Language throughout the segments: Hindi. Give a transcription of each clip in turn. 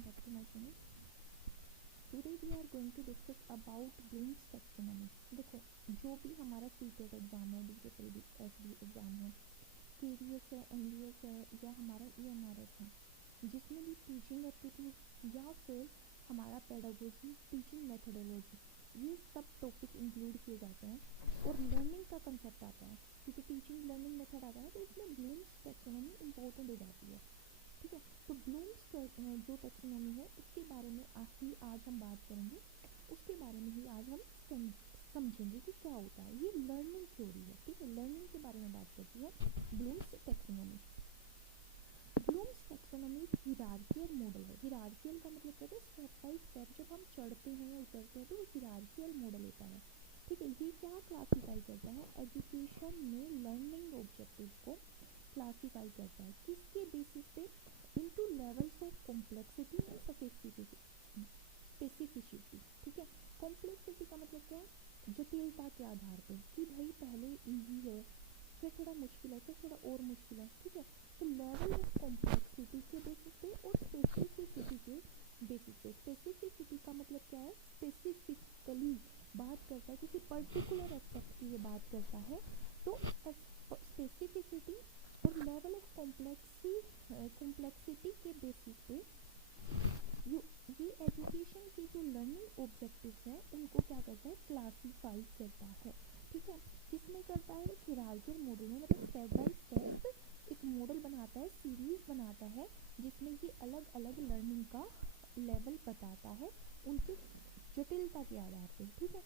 welcome back to my channel. Today we are going to discuss about Bloom's taxonomy. देखो, जो भी हमारा सीटेट एग्जाम है, DSSB एग्जाम है, KDS है, NDS है या हमारा EMRS है, जिसमें भी टीचिंग एप्टीट्यूड या फिर हमारा पेडागोजी, टीचिंग मेथोडोलॉजी, ये सब टॉपिक इंक्लूड किए जाते हैं और लर्निंग का कंसेप्ट आता है, क्योंकि टीचिंग लर्निंग मेथड आता है तो इसमें ब्लूम्स टैक्सोनॉमी इम्पोर्टेंट हो जाती है. ठीक है, तो ब्लूम्स जो टैक्सोनॉमी है उसके बारे में ही आज हम बात करेंगे. उसके बारे में ही आज हम समझेंगे कि क्या होता है. ये लर्निंग थ्योरी है. ठीक है, लर्निंग के बारे में बात करती है Bloom's taxonomy. Bloom's taxonomy hierarchical model है. हिरार्कियल का मतलब कहते हैं स्टेप बाय स्टेप जब हम चढ़ते हैं या उतरते हैं तो वो हिरार्कियल मॉडल होता है. ठीक है, ये क्या क्लासीफाई करता है, एजुकेशन में लर्निंग ऑब्जेक्टिव को क्लासीफाई करता है. किसके बेसिस पे, into levels of complexity and specificity. ठीक है, कॉम्प्लेक्सिटी का मतलब क्या है, जटिलता के आधार पे कि भाई पहले इजी है, फिर थोड़ा मुश्किल है, फिर थोड़ा और मुश्किल है. ठीक है, तो लेवल ऑफ कॉम्प्लेक्सिटी के बेसिस पे और स्पेसिफिसिटी के बेसिस पे. स्पेसिफिसिटी का मतलब क्या है, स्पेसिफिकली बात करता है, किसी पर्टिकुलर एस्पेक्ट की ये बात करता है. तो स्पेसिफिसिटी और लेवल ऑफ कॉम्प्लेक्सिटी के बेसिस पे ये एजुकेशन की जो लर्निंग ऑब्जेक्टिव्स हैं उनको क्या करता है, क्लासीफाई करता है. ठीक है, किसमें करता है, हिरार्कियल मॉडल में, मतलब स्टेप बाय स्टेप एक मॉडल बनाता है, सीरीज बनाता है, जिसमें ये अलग अलग लर्निंग का लेवल बताता है उनकी जटिलता के आधार पे. ठीक है,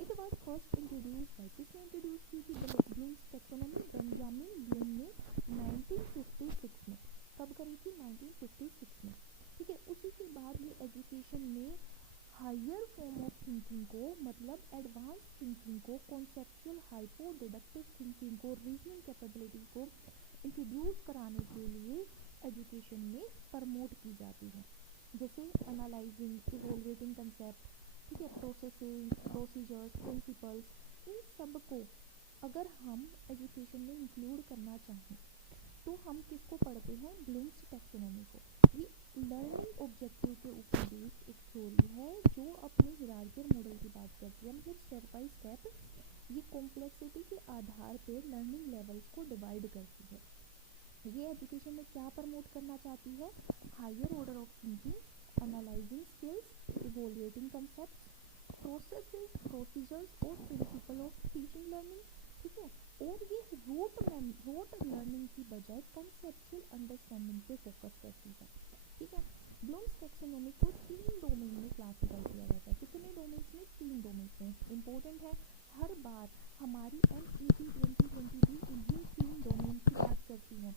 it was first introduce by, किसने इंट्रोड्यूस की थी ब्लूम्स टैक्सोनॉमी, बेंजामिन ब्लूम ने 1956 में. कब करी थी, 1956 में. ठीक है, उसी के बाद ये एजुकेशन में हायर फॉर्म ऑफ थिंकिंग को, मतलब एडवांस थिंकिंग को, कॉन्सेप्चुअल हाइपो डिडक्टिव थिंकिंग को, रीजनिंग कैपेबिलिटी को इंट्रोड्यूस कराने के लिए एजुकेशन में प्रमोट की जाती है. जैसे एनालाइजिंग, इवोल्वेटिंग कंसेप्ट, ठीक है, प्रोसेसिंग, प्रोसीजर्स, प्रिंसिपल्स, इन सब को अगर हम एजुकेशन में इंक्लूड करना चाहें तो हम किसको पढ़ते हैं, ब्लूम्स टैक्सोनॉमी को. ये लर्निंग ऑब्जेक्टिव के ऊपर बेस्ड एक थ्योरी है जो अपने हिरार्कियल मॉडल की बात करती है. मतलब स्टेप बाय स्टेप ये कॉम्प्लेक्सिटी के आधार पे लर्निंग लेवल्स को डिवाइड करती है. ये एजुकेशन में क्या प्रमोट करना चाहती है, higher order of thinking, analysing skills, evaluating concepts, processes, procedures और प्रिंसिपल ऑफ टीचिंग लर्निंग. ठीक है, और ये रोट लर्निंग की बजाय कंसेप्चुअल अंडरस्टैंडिंग पे फोकस करती है. ठीक है, ब्लूम्स टैक्सोनॉमी को 3 डोमेन में क्लासिफाई किया जाता है. कितने डोमेन्स में, 3 डोमेन्स में. इंपॉर्टेंट है, हर बार हमारी NET 2020 भी इन्हीं 3 डोमेन की बात करती है.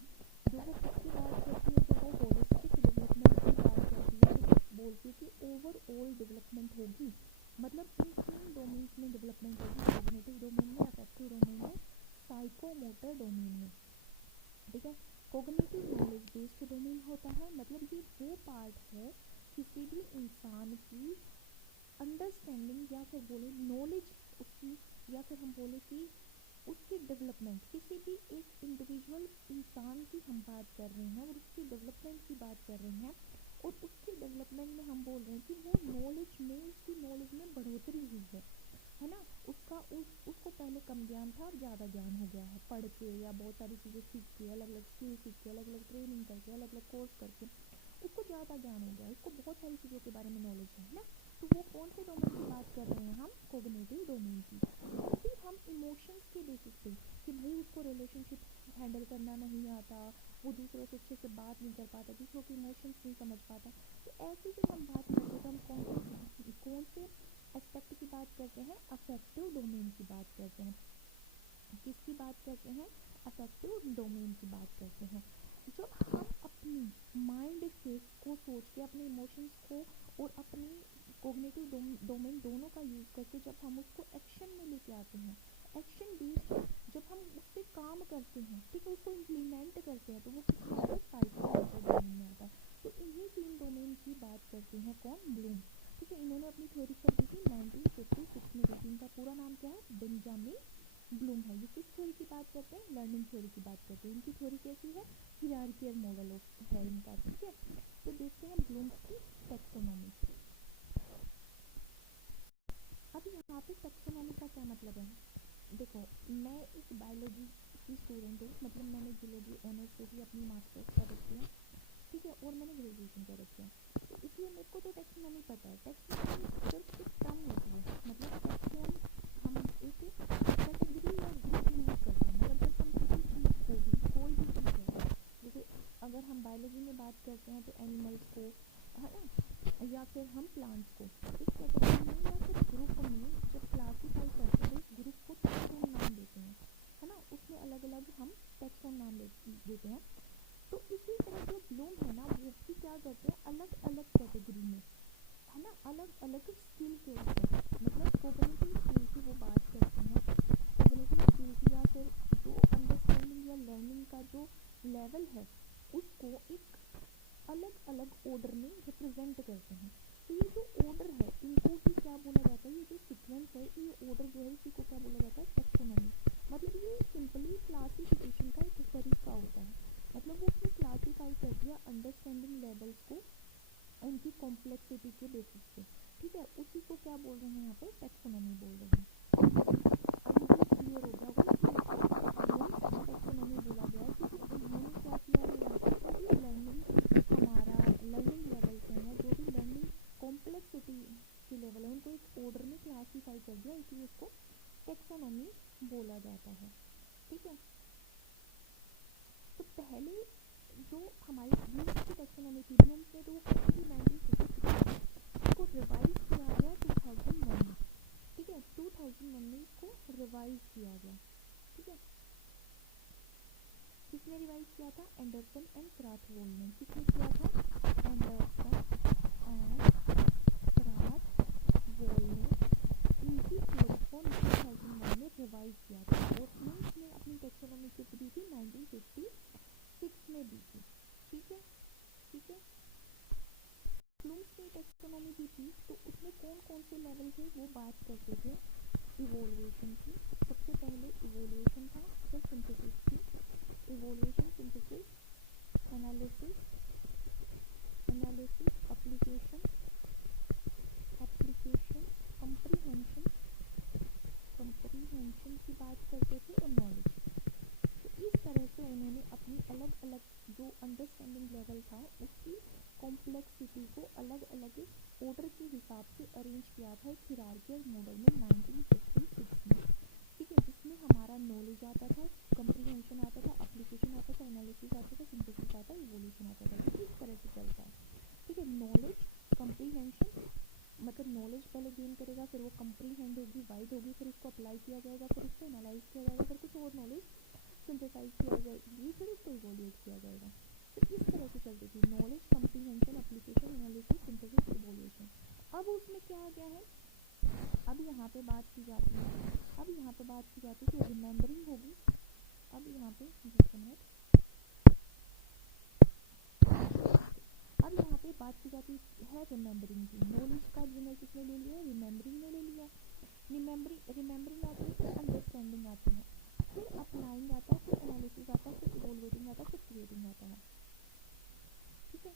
जो वो किसकी बात करती है, जो वो होलिस्टिक डेवलपमेंट की बात करती है, तो बोलती है कि ओवरऑल डेवलपमेंट होगी, मतलब इन 3 डोमेन्स में डेवलपमेंट होगी. कॉग्निटिव डोमेन में, अफेक्टिव डोमेन में, साइकोमोटर डोमेन में. ठीक है, कॉग्निटिव नॉलेज बेस्ड डोमेन होता है, मतलब ये वो पार्ट है किसी भी इंसान की अंडरस्टैंडिंग या फिर बोले नॉलेज उसकी, या फिर हम बोले कि उसकी डेवलपमेंट, किसी भी एक इंडिविजुअल इंसान की हम बात कर रहे हैं और उसकी डेवलपमेंट की बात कर रहे हैं, और उसकी डेवलपमेंट में हम बोल रहे हैं कि वो नॉलेज में, उसकी नॉलेज में बढ़ोतरी हुई है ना. उसको पहले कम ज्ञान था, अब ज़्यादा ज्ञान हो गया है, पढ़ के या बहुत सारी चीज़ें सीख के, अलग अलग स्किल सीख के, अलग अलग ट्रेनिंग करके, अलग अलग कोर्स करके उसको ज़्यादा ज्ञान हो गया, उसको बहुत सारी चीज़ों के बारे में नॉलेज है ना. तो वो कौन से डोमेन की बात कर रहे हैं हम, कॉग्निटिव डोमेन की. फिर हम इमोशंस के बेसिस पे कि भाई उसको रिलेशनशिप हैंडल करना नहीं आता, वो दूसरों से अच्छे से बात नहीं कर पाता, दूसरों के इमोशंस नहीं समझ पाता, तो ऐसी जब हम बात करते हैं तो हम कौन से एस्पेक्ट की बात करते हैं, अफेक्टिव डोमेन की बात करते हैं. किसकी बात करते हैं, अफेक्टिव डोमेन की बात करते हैं. जब हम अपनी माइंड से को सोच के, अपने इमोशंस को और अपनी कॉग्निटिव डोमेन दोनों का यूज़ करके जब हम उसको एक्शन में लेके आते हैं, एक्शन बेस्ड जब हम उससे काम करते हैं, ठीक है, उसको इम्प्लीमेंट करते हैं, तो वो किसमें आता है, साइकोमोटर डोमेन में आता है. तो इन्हीं 3 डोमेन की बात करते हैं कौन, ब्लूम. ठीक है, इन्होंने अपनी थ्योरी कब दी थी, 1956 में दी थी. इनका पूरा नाम क्या है, बेंजामिन ब्लूम है. ये किस थ्योरी की बात करते हैं, लर्निंग थ्योरी की बात करते हैं. इनकी थ्योरी कैसी है, हिरार्कियल मॉडल है इनका. ठीक है, तो देखते हैं ब्लूम्स की टैक्सोनॉमी। अब यहाँ पे टैक्सोनॉमी का क्या मतलब है? देखो, मैं एक बायोलॉजी की स्टूडेंट हूँ, मतलब मैंने जूलॉजी ऑनर्स से ही अपनी मास्टर्स कर रखी है, ठीक है, और मैंने ग्रेजुएशन कर रखी है, तो इसलिए मेरे को तो टैक्सोनॉमी पता है। टैक्सोनॉमी सिर्फ एक टर्म होती है, मतलब टैक्सोन हम एक कैटेगरी या ग्रुप यूज करते हैं, मतलब जब हम किसी चीज़ को भी, कोई भी चीज़ है, जैसे अगर हम बायोलॉजी में बात करते हैं तो एनिमल्स को, है ना, या फिर हम प्लांट्स को एक कैटेगरी में या फिर ग्रुप में जब क्लासीफाई करते हैं, उस ग्रुप को टैक्सोन नाम देते हैं, है ना, उसमें अलग अलग हम टैक्सोन नाम देते हैं। तो इसी तरह जो ब्लूम है ना, वो भी क्या करते हैं, अलग अलग कैटेगरी में, है ना, अलग अलग स्किल के ऊपर, मतलब कोग्निटिव स्किल की वो बात करते हैं। कोग्निटिव स्किल की या फिर जो अंडरस्टैंडिंग या लर्निंग का जो लेवल है, उसको एक अलग अलग ऑर्डर में रिप्रेजेंट करते हैं। तो ये जो ऑर्डर है, इनको भी क्या बोला जाता है, ये जो सीक्वेंस है, ये ऑर्डर जो है, इसी को क्या बोला जाता है, टैक्सोनॉमी। मतलब ये सिंपली क्लासिफिकेशन का एक तरीका होता है, मतलब वो उसने क्लासीफाई कर दिया अंडरस्टैंडिंग लेवल्स को उनकी कॉम्प्लेक्सिटी के बेसिस पे, ठीक है, उसी को क्या बोल रहे हैं यहाँ पे, टैक्सोनॉमी बोल रहे हैं। अब ये क्लियर हो गया होगा कि ब्लूम्स टैक्सोनॉमी बोला गया है क्योंकि उन्होंने क्या किया है, यहाँ पे जो भी लर्निंग हमारा लर्निंग लेवल्स हैं या जो भी लर्निंग कॉम्प्लेक्सिटी के लेवल है, उनको एक ऑर्डर में क्लासीफाई कर दिया, इसलिए उसको टैक्सोनॉमी बोला जाता है, ठीक है। तो पहले जो हमारी ब्लूम्स की टैक्सोनॉमी थी, ब्लूम्स ने तो वो करी थी 1956 में, इसको रिवाइज किया गया 2001 में, ठीक है, 2001 में इसको रिवाइज किया गया, ठीक है। किसने रिवाइज किया था? एंडरसन एंड क्राथवोल ने। किसने किया था? एंडरसन एंड क्राथवोल ने इनकी थ्योरी को 2001 में रिवाइज किया था, और ब्लूम्स ने अपनी टैक्सोनॉमी किस दी थी? 1956 में दी थी, ठीक है, ठीक है। ब्लूम्स ने टैक्सोनॉमी दी थी, तो उसमें कौन कौन से लेवल थे वो बात करते थे। इवोल्यूशन की, सबसे पहले इवोल्यूशन था, फिर सिंथेसिस थी, evolution, synthesis, analysis, analysis, application, application, comprehension, comprehension की बात करते थे, और नॉलेज। तो इस तरह से उन्होंने अपनी अलग अलग जो अंडरस्टैंडिंग लेवल था, उसकी कॉम्प्लेक्सिटी को अलग अलग ऑर्डर के हिसाब से अरेंज किया था एक हिरार्किकल मॉडल में 1956 में, ठीक है, जिसमें हमारा नॉलेज आता था, कंप्रीहेंशन आता था, एप्लीकेशन आता था, एनालिसिस आता था, सिंथेसिस आता था, इवोल्यूशन आता था। ये इस तरह से चलता है, ठीक है। नॉलेज, कंप्रीहेंशन, मतलब नॉलेज पहले गेन करेगा, फिर वो कंप्रीहेंड होगी, वाइड होगी, फिर उसको अप्लाई किया जाएगा, फिर उसको एनालाइज किया जाएगा, फिर कुछ और नॉलेज सिंथेसाइज किया जाएगी, फिर उसको इवोल्यूट किया जाएगा। तो इस तरह से चलती थी knowledge, comprehension, application, analysis, synthesis, evolution. अब उसमें क्या आ गया है, अब यहाँ पे बात की जाती है, अब यहाँ पे बात की जाती है कि रिमेम्बरिंग होगी। अब यहाँ पे जस्ट मिनट, अब यहाँ पे बात की जाती है रिमेम्बरिंग की। नॉलेज का जिन्हें किसने ले लिया? रिमेम्बरिंग ने ले लिया। रिमेम्बरिंग आती है, फिर अंडरस्टैंडिंग आती है, फिर अप्लाइंग आता है, फिर एनालिसिस आता है, फिर इवोल्यूटिंग आता है, फिर क्रिएटिंग आता है, ठीक है।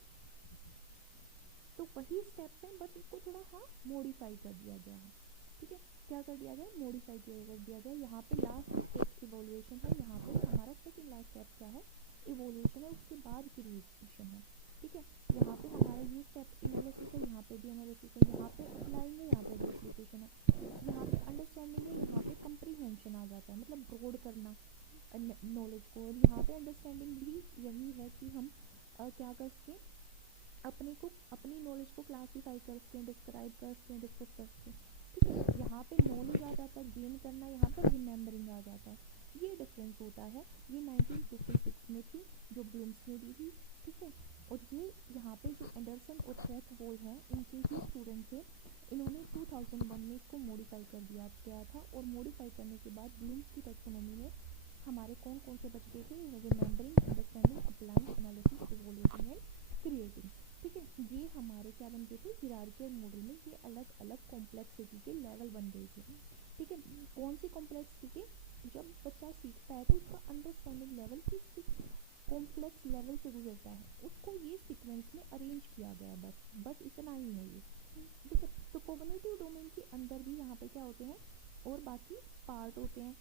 तो वही स्टेप्स हैं, बस इसको थोड़ा मॉडिफाई कर दिया गया है, ठीक है। क्या कर दिया गया? मॉडिफाई कर दिया गया। यहाँ पे लास्ट स्टेप इवोल्यूशन है, यहाँ पे हमारा सेकंड लास्ट स्टेप क्या है? इवोल्यूशन है, उसके बाद क्रिएशन है, ठीक है। यहाँ पे हमारा ये स्टेप एनालिसिस है, यहाँ पे भी एनालिसिस है, यहाँ पे अप्लाइंग है, यहाँ पे भी एप्लीकेशन है, यहाँ पे अंडरस्टैंडिंग है, यहाँ पे कंप्रीहेंशन आ जाता है, मतलब ब्रॉड करना नॉलेज को। और यहाँ पे अंडरस्टैंडिंग भी यही है कि हम क्या कर सकें, अपनी नॉलेज को क्लासीफाई कर सकें, डिस्क्राइब कर सकें, डिस्कस कर सकें, ठीक है। यहाँ पे नॉलेज आ जाता है, गेन करना, यहाँ पर रिमेम्बरिंग आ जाता है। ये डिफरेंस होता है। ये 1956 में थी जो ब्लूम्स ने दी थी, ठीक है। और ये यहाँ पे जो एंडरसन और क्राथवोल हैं, इनके ही स्टूडेंट थे, इन्होंने 2001 में इसको मॉडिफाई कर दिया गया था, और मॉडिफाई करने के बाद ब्लूम्स की टैक्सोनॉमी में हमारे कौन कौन से बच गए थे? Remembering, understanding, applying, analysis, evaluating and creating, ठीक है। ये हमारे क्या बन गए थे? हिरार्किकल मॉडल में ये अलग अलग कॉम्प्लेक्सिटी के लेवल बन गए थे, ठीक है। कौन सी कॉम्प्लेक्सिटी? जब बच्चा सीखता है तो उसका अंडरस्टैंडिंग लेवल किस कॉम्प्लेक्स लेवल से गुजरता है, उसको ये सीक्वेंस में अरेंज किया गया है। बस इतना ही है ये, ठीक है। तो कोग्निटिव डोमेन के अंदर भी यहाँ पे क्या होते हैं और बाकी पार्ट होते हैं।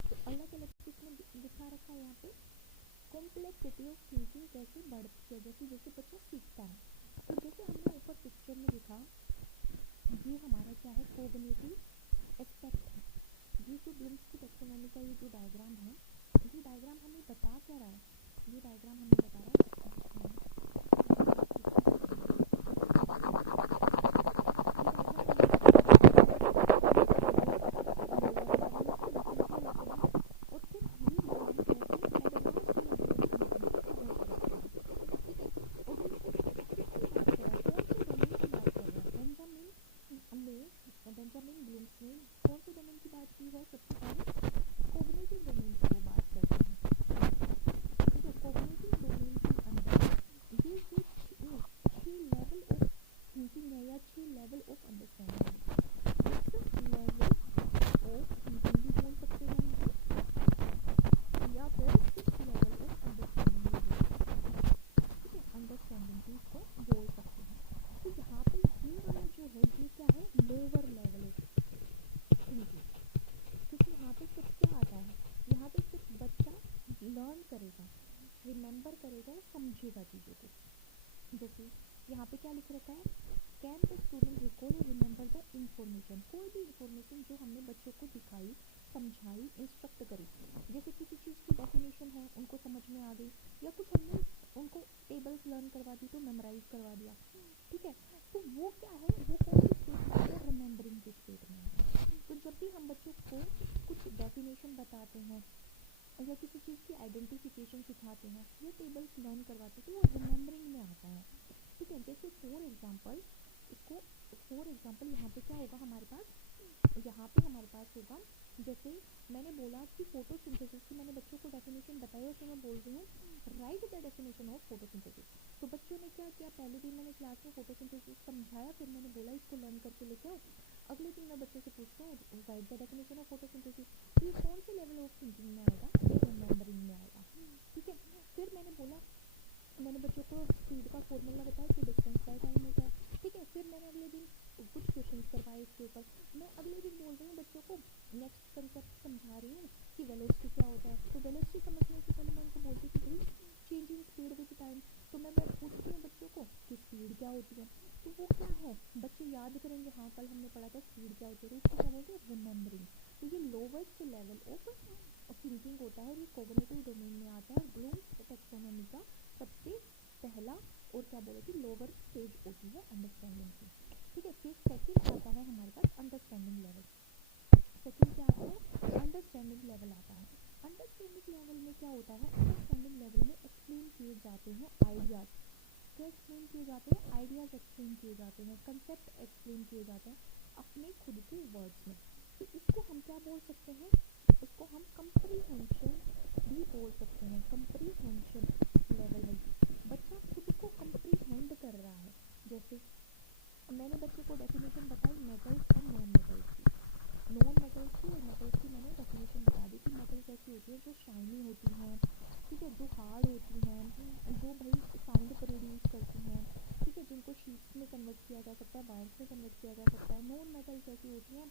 तो अलग अलग इसमें दिखा रखा है यहाँ पे कॉम्प्लेक्सिटी ऑफ थिंकिंग कैसे बढ़ती है, जैसे जैसे बच्चा सीखता है। तो जैसे हमने ऊपर पिक्चर में लिखा, ये हमारा क्या है, कोग्निटिव एस्पेक्ट है। ये जो ब्लूम्सकी टैक्सोनॉमी का ये जो डायग्राम है, ये डायग्राम हमें बता क्या रहा है, ये डायग्राम हमें बता रहा है बेंजामिन ब्लूम्स ने कौन से डोमेन की बात की है, सबसे पहले कोग्निटिव डोमेन की वो बात करते हैं। ठीक है, कोग्निटिव डोमेन के अंदर ये जो 6 लेवल ऑफ थिंकिंग है या 6 लेवल ऑफ अंडरस्टैंडिंग है। इस लेवल ऑफ थिंकिंग भी बोल सकते हैं या फिर 6 लेवल ऑफ अंडरस्टैंडिंग भी बोल सकते हैं। ठीक है, अंडरस्टैंडिंग भी इसको बोल सकते हैं। तो यहाँ पे ये वाला जो है ये क्या है, लोअर लेवल ऑफ थिंकिंग, क्योंकि यहाँ पे सिर्फ क्या आता है, यहाँ पे सिर्फ बच्चा लर्न करेगा, रिमेंबर करेगा, समझेगा चीज़ों को। जैसे यहाँ पे क्या लिख रखा है, कैन द स्टूडेंट रिकॉल और रिमेंबर द इंफॉर्मेशन। कोई भी इंफॉर्मेशन जो हमने बच्चों को दिखाई, समझाई, इंस्ट्रक्ट करी, जैसे किसी चीज़ की डेफिनेशन है उनको समझ में आ गई, या कुछ हमने उनको टेबल्स लर्न करवा दी तो मेमोराइज करवा दिया। ठीक है, तो वो क्या है, वो कौन सी स्टेट में है, रिमेंबरिंग की स्टेट में है। तो जब भी हम बच्चों को कुछ डेफिनेशन बताते हैं या किसी चीज़ की आइडेंटिफिकेशन सिखाते हैं या टेबल्स लर्न करवाते हैं तो वो रिमेंबरिंग में आता है। ठीक है, जैसे फॉर एग्जांपल यहाँ पे क्या होगा हमारे पास, यहाँ पे हमारे पास होगा, जैसे मैंने बोला कि फोटोसिंथेसिस की मैंने बच्चों को डेफिनेशन बताई और फिर मैं बोल रही हूँ right the definition of photosynthesis. तो बच्चों ने क्या किया, पहले दिन मैंने क्लास में फोटोसिंथेसिस समझाया, फिर मैंने बोला इसको लर्न करके लेके आओ। अगले दिन मैं बच्चों से पूछता हूँ right the definition of photosynthesis, तो ये कौन से लेवल ऑफ थिंकिंग में आएगा, ये रिमेंबरिंग में आएगा। ठीक है, फिर मैंने बच्चों को स्पीड का फॉर्मूला बताया कि डिस्टेंस बाय टाइम होता है। ठीक है, फिर मैंने अगले दिन कुछ क्वेश्चंस करवाए इसके ऊपर। मैं अगले दिन बोल रही हूँ बच्चों को, नेक्स्ट कंसेप्ट समझा रही हूँ कि वेलोसिटी क्या होता है। तो वेलोसिटी समझने से पहले मैं उनको बोलती कि भाई change in speed with time. तो मैं पूछती हूँ बच्चों को कि स्पीड क्या होती है, तो वो क्या है, बच्चे याद करेंगे, हाँ कल हमने पढ़ा था स्पीड क्या होती है, तो इसको क्या बोलते हैं, रिमेंबरिंग। तो ये लोवेस्ट लेवल ऑफ थिंकिंग होता है और ये कोग्निटिव डोमेन में आता है। ब्लूम्स टैक्सोनॉमी का सबसे पहला और क्या बोले कि लोअर स्टेज होती है अंडरस्टैंडिंग की। ठीक है, फिर सेकंड आता है हमारे पास अंडरस्टैंडिंग लेवल। सेकंड क्या आता है, अंडरस्टैंडिंग लेवल आता है। अंडरस्टैंडिंग लेवल में क्या होता है, अंडरस्टैंडिंग लेवल में एक्सप्लेन किए जाते हैं आइडियाज। क्या एक्सप्लेन किए जाते हैं, आइडियाज एक्सप्लेन किए जाते हैं, कंसेप्ट एक्सप्लेन किए जाते हैं अपने खुद के वर्ड्स में। तो इसको हम क्या बोल सकते हैं, इसको हम कंप्रीहेंशन भी बोल सकते हैं। कंप्रीहेंशन लेवल है, बच्चा खुद को कंप्रीहेंड कर रहा है। जैसे मैंने बच्चे को डेफिनेशन बताई मेटल्स और नॉन मेटल्स की, और मेटल्स की मैंने डेफिनेशन बता दी कि मेटल्स ऐसी होती है जो शाइनी होती हैं, ठीक है, जो हार्ड होती हैं, जो भाई साउंड प्रोड्यूस करती हैं, ठीक है, जिनको शीट्स में कन्वर्ट किया जा सकता है, वायर्स में कन्वर्ट किया जा सकता है। नॉन मेटल्स ऐसी होती हैं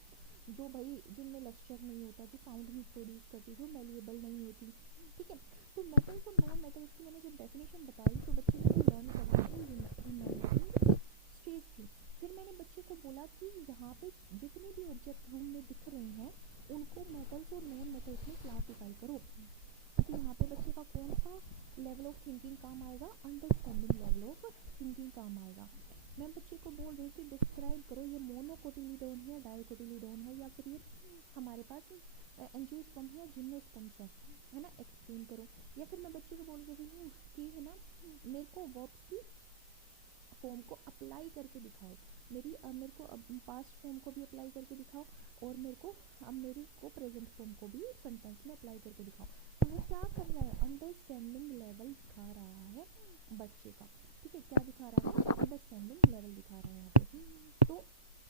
जो भाई जिनमें लस्टर नहीं होता, जो साउंड नहीं प्रोड्यूस करती, जो मेलिएबल नहीं होती। ठीक है, तो मेटल्स और नॉन मेटल्स की मैंने जब डेफिनेशन बताई तो बच्चे ने लर्न करना थी रिमेंबरिंग स्टेज थी। फिर मैंने बच्चे को बोला कि यहाँ पे जितने भी ऑब्जेक्ट रूम में दिख रहे हैं उनको मेटल्स और नॉन मेटल्स में क्लासीफाई करो। तो यहाँ पे बच्चे का कौन सा लेवल ऑफ थिंकिंग काम आएगा, अंडरस्टैंडिंग लेवल ऑफ थिंकिंग काम आएगा। मैं बच्चे को बोल रही हूँ कि डिस्क्राइब करो ये मोनोकोटिलीडोन है, डाइकोटिलीडोन है, या फिर ये हमारे पास एंजियोस्पर्म है, जिम्नोस्पर्म्स है ना, एक्सप्लेन करो। या फिर मैं बच्चे को बोल रही हूँ कि है ना मेरे को वर्ब्स की फॉर्म को अप्लाई करके दिखाओ, मेरे को अब पास्ट फॉर्म को भी अप्लाई करके दिखाओ और मेरे को प्रेजेंट फॉर्म को भी सेंटेंस में अप्लाई करके दिखाओ। तो वो क्या कर रहा है, अंडरस्टैंडिंग लेवल दिखा रहा है बच्चे का। ठीक है, क्या दिखा रहा है, अंडरस्टैंडिंग लेवल दिखा रहा है यहाँ पे। तो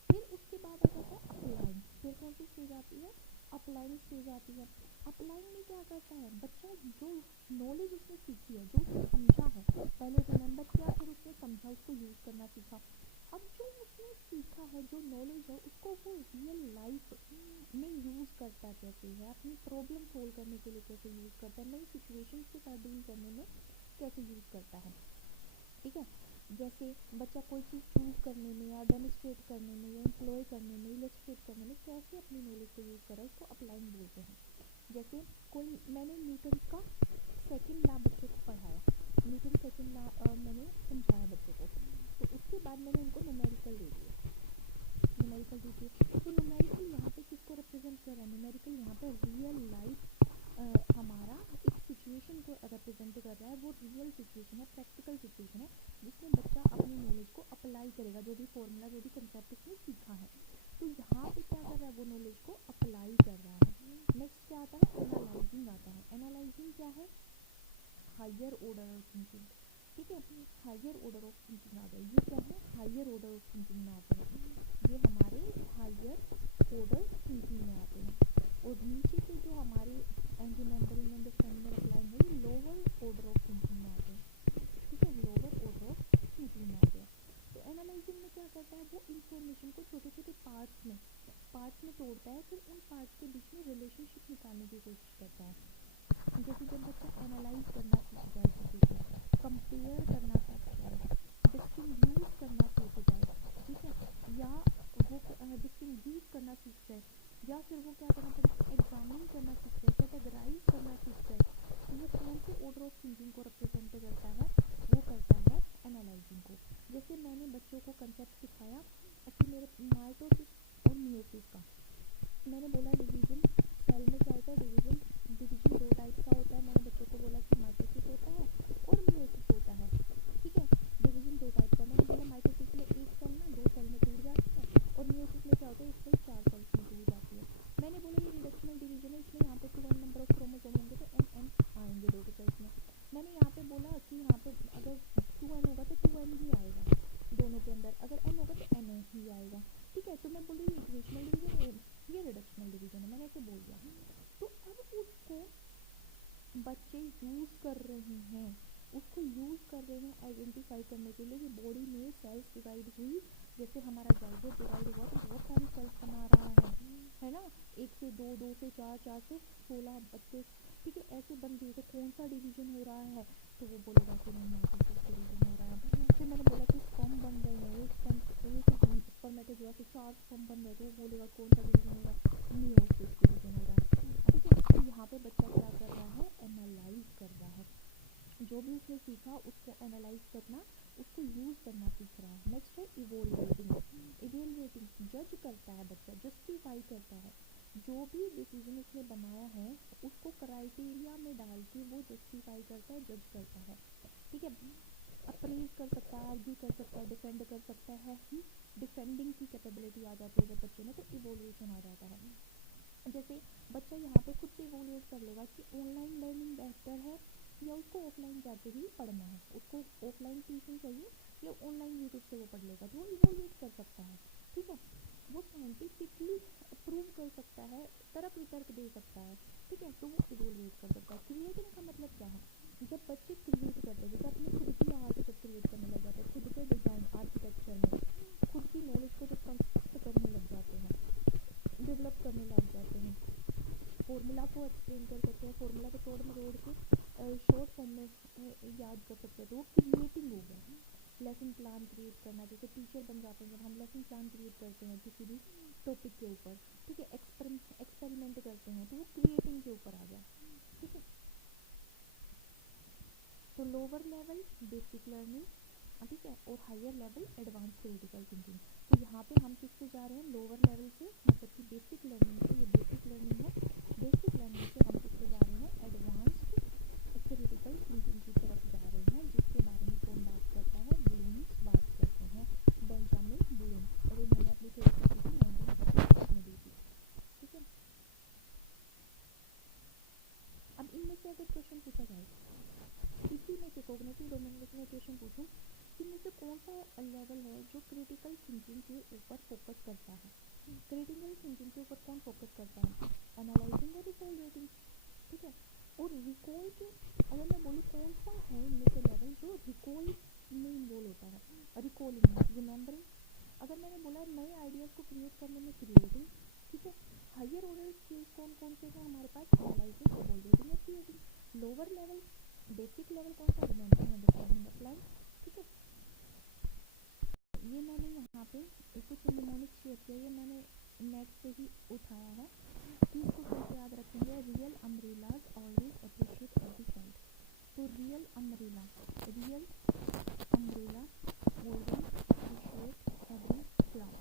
फिर उसके बाद आ जाता है अप्लाइंग। फिर कौन सी स्टेज आती है, अप्लाइंग स्टेज आती है। अप्लाइंग में क्या करता है बच्चा, जो नॉलेज उसने सीखी है, अब जो उसने सीखा है, जो नॉलेज है, उसको वो रियल लाइफ में यूज़ करता कैसे है, अपनी प्रॉब्लम सोल्व करने के लिए कैसे यूज़ करता है, नई सिचुएशंस के साथ डील करने में कैसे यूज़ करता है। ठीक है, जैसे बच्चा कोई चीज़ प्रूव करने में या डेमोस्ट्रेट करने में या एम्प्लॉय करने में, इलस्ट्रेट करने में कैसे अपनी नॉलेज को यूज़ कर रहा है, उसको अप्लाइंग बोलते हैं। जैसे कोई मैंने न्यूटन का सेकंड लॉ बच्चों को पढ़ाया, न्यूटन सेकंड लॉ मैंने समझाया बच्चों को, तो उसके बाद मैंने उनको न्यूमेरिकल दे दिए, न्यूमेरिकल दे दिए। तो न्यूमेरिकल यहाँ पे किसको रिप्रेजेंट कर रहा है, न्यूमेरिकल यहाँ पे रियल लाइफ हमारा एक सिचुएशन को रिप्रेजेंट कर रहा है। वो रियल सिचुएशन है, प्रैक्टिकल सिचुएशन है, जिसमें बच्चा अपनी नॉलेज को अप्लाई करेगा, जो भी फॉर्मूला, जो भी कंसेप्ट उसने सीखा है। तो यहाँ पे क्या कर रहा है, वो नॉलेज को अप्लाई कर रहा है। नेक्स्ट क्या आता है, एनालाइजिंग आता है। एनालाइजिंग क्या है, हायर ऑर्डर ऑफ थिंकिंग। ठीक है, हायर ऑर्डर ऑफ थिंकिंग आ गया। ये क्या है, हायर ऑर्डर ऑफ थिंकिंग में आते हैं, ये हमारे हायर ऑर्डर थिंकिंग में आते हैं। और नीचे के जो हमारे रिमेंबरिंग, अंडरस्टैंडिंग और अप्लाइंग है, ये लोअर ऑर्डर ऑफ थिंकिंग में आते हैं। ठीक है, लोअर ऑर्डर ऑफ थिंकिंग में आते हैं। तो एनालाइजिंग में क्या करता है, वो इंफॉर्मेशन को छोटे छोटे पार्ट्स में तोड़ता है, फिर उन पार्ट्स के बीच में रिलेशनशिप निकालने की कोशिश करता है। जैसे जब बच्चा एनालाइज करना सीख जाए, चीज़ों को कंपेयर करना सीख जाए, डिस्टिंग्विश करना सीख जाए, ठीक है, या वो डिस्टिंग्विश करना सीख जाए, या फिर वो क्या करना पड़ेगा, एग्जामिन करना सीख जाए, कैटेगराइज करना सीख जाए, तो वो कौन से ऑर्डर ऑफ थिंकिंग को रिप्रेजेंट करता है, वो करता है एनालाइजिंग को। जैसे मैंने बच्चों को कंसेप्ट सिखाया कि मेरे माइटोसिस और मियोसिस का, मैंने बोला डिवीजन, सेल में क्या होता है डिवीजन, डिवीजन दो टाइप का होता है। मैंने बच्चों को बोला कि माइटोसिस होता है और मियोसिस होता है। ठीक है, डिवीजन दो टाइप का। मैंने बोला माइटोसिस में एक सेल ना दो सेल में टूट जाती है, और मियोसिस में क्या होता है, एक सेल चार सेल्स में टूट जाती है। मैंने बोला ये रिडक्शनल डिवीजन है, इसमें यहाँ पे 2n नंबर ऑफ क्रोमोसोम होंगे तो n आएंगे दोनों सेल्स में। मैंने यहाँ पे बोला कि यहाँ पे अगर 2n होगा तो 2n ही आएगा दोनों के अंदर, अगर n होगा तो n ही आएगा। ठीक है, तो मैं बोल रही हूँ इक्वेशनल डिवीजन है, ये रिडक्शनल डिवीजन है, मैंने ऐसे बोल दिया। तो अब उसको बच्चे यूज कर रहे हैं, उसको यूज कर रहे हैं आइडेंटिफाई करने के लिए कि बॉडी में सेल्स डिवाइड हुई, जैसे हमारा जाइगोट डिवाइड हुआ तो बहुत सारी सेल्स बना रहा है ना, एक से दो, दो से चार, चार से 16, 32, ठीक है, ऐसे बन गई। तो कौन सा डिवीजन हो रहा है, तो वो बोलेगा कि नहीं माइटोसिस डिवीजन हो रहा है। फिर मैंने बोला कि स्पर्म बन रहे हैं, एक स्पर्मेटोजोआ से 4 स्पर्म बन रहे हैं, तो वो बोलेगा कौन सा डिवीजन हो रहा है, मियोसिस डिवीजन हो रहा है। ठीक है, तो यहाँ पे बच्चा क्या कर रहा है, एनालाइज कर रहा है, जो भी उसने सीखा उसको एनालाइज करना, उसको यूज करना सीख रहा है। नेक्स्ट है इवोल्वेटिंग। इवोल्वेटिंग जज करता है बच्चा, जस्टिफाई करता है, जो भी डिसीजन उसने बनाया है उसको क्राइटेरिया में डाल के वो जस्टिफाई करता है, जज करता है। ठीक है, अप्रेज कर सकता है, आर्ग्यू कर सकता है, डिफेंड कर सकता है, डिफेंडिंग की कैपेबिलिटी आ जाती है जब बच्चे में, तो इवोल्यूशन आ जाता है। जैसे बच्चा यहाँ पे खुद से इवोल्यूट कर लेगा कि ऑनलाइन लर्निंग बेहतर है या उसको ऑफलाइन जाके ही पढ़ना है, उसको ऑफलाइन ट्यूशन चाहिए या ऑनलाइन यूट्यूब से वो पढ़ लेगा, तो वो इवोल्यूट कर सकता है। ठीक है, वो साइंटिफिकली प्रूव कर सकता है, तर्क वितर्क दे सकता है। ठीक है, तो वो इवोल्यूट कर सकता है। क्रिएटिंग का मतलब क्या है, जब बच्चे क्रिएट करते हैं, जैसे अपनी खुद की आर्ट जब क्रिएट करने लग जाते हैं, खुद के डिज़ाइन आर्किटेक्चर में, खुद की नॉलेज को जब कंस्ट्रक्ट करने लग जाते हैं, डेवलप करने लग जाते हैं, फॉर्मूला को एक्सप्लेन कर सकते हैं, फॉर्मूला को तोड़ मरोड़ के शॉर्ट फॉर्म में याद कर सकते हैं, तो वो क्रिएटिंग हो गया। लेसन प्लान क्रिएट करना, जैसे टीचर बन जाते हैं जब हम लेसन प्लान क्रिएट करते हैं किसी भी टॉपिक के ऊपर, ठीक है, एक्सपेरिमेंट करते हैं, तो वो क्रिएटिंग के ऊपर आ गया। ठीक है, तो लोअर लेवल बेसिक लर्निंग, ठीक है, और higher level advance critical thinking. तो यहाँ पे हम किस पे जा रहे हैं, लोअर लेवल से, मतलब कि बेसिक लर्निंग से, ये बेसिक लर्निंग है, बेसिक लर्निंग से हम किस पे जा रहे हैं, एडवांस्ड क्रिटिकल थिंकिंग की तरफ जा रहे हैं, जिसके बारे में कौन बात करता है, ब्लूम्स बात करते हैं, बेंजामिन ब्लूम, और ये मैंने अपनी थ्योरी कॉपी थी 1936 में दी थी। ठीक है, अब इनमें से अगर क्वेश्चन पूछा जाए, इसी में से कॉग्निटिव डोमेन में से मैं क्वेश्चन पूछूं, इनमें से कौन सा लेवल है जो क्रिटिकल थिंकिंग के ऊपर फोकस करता है, क्रिटिकल थिंकिंग के ऊपर कौन फोकस करता है, एनालाइजिंग और इवैल्यूएटिंग। ठीक है, और रिकॉल के, अगर मैं बोलूँ कौन सा है इनमें से लेवल जो रिकॉल में इन्वॉल्व होता है, रिकॉलिंग में, रिमेंबरिंग, अगर मैंने बोला नए आइडियाज़ को क्रिएट करने में क्रिएटिंग, ठीक है। हायर ऑर्डर स्किल्स कौन कौन से हैं हमारे पास, एनालाइजिंग, इवोल्यूटिंग और creating. Lower level, basic level कौन सा, रिमेंबरिंग, अंडरस्टैंडिंग, अप्लाइंग, ठीक है। ये मैंने यहाँ पे कुछ निमोनिक शेयर किया, ये मैंने नेट से ही उठाया है, कि इसको कैसे याद रखेंगे। Real umbrellas always appreciate every side. तो real umbrella always appreciate every cloud,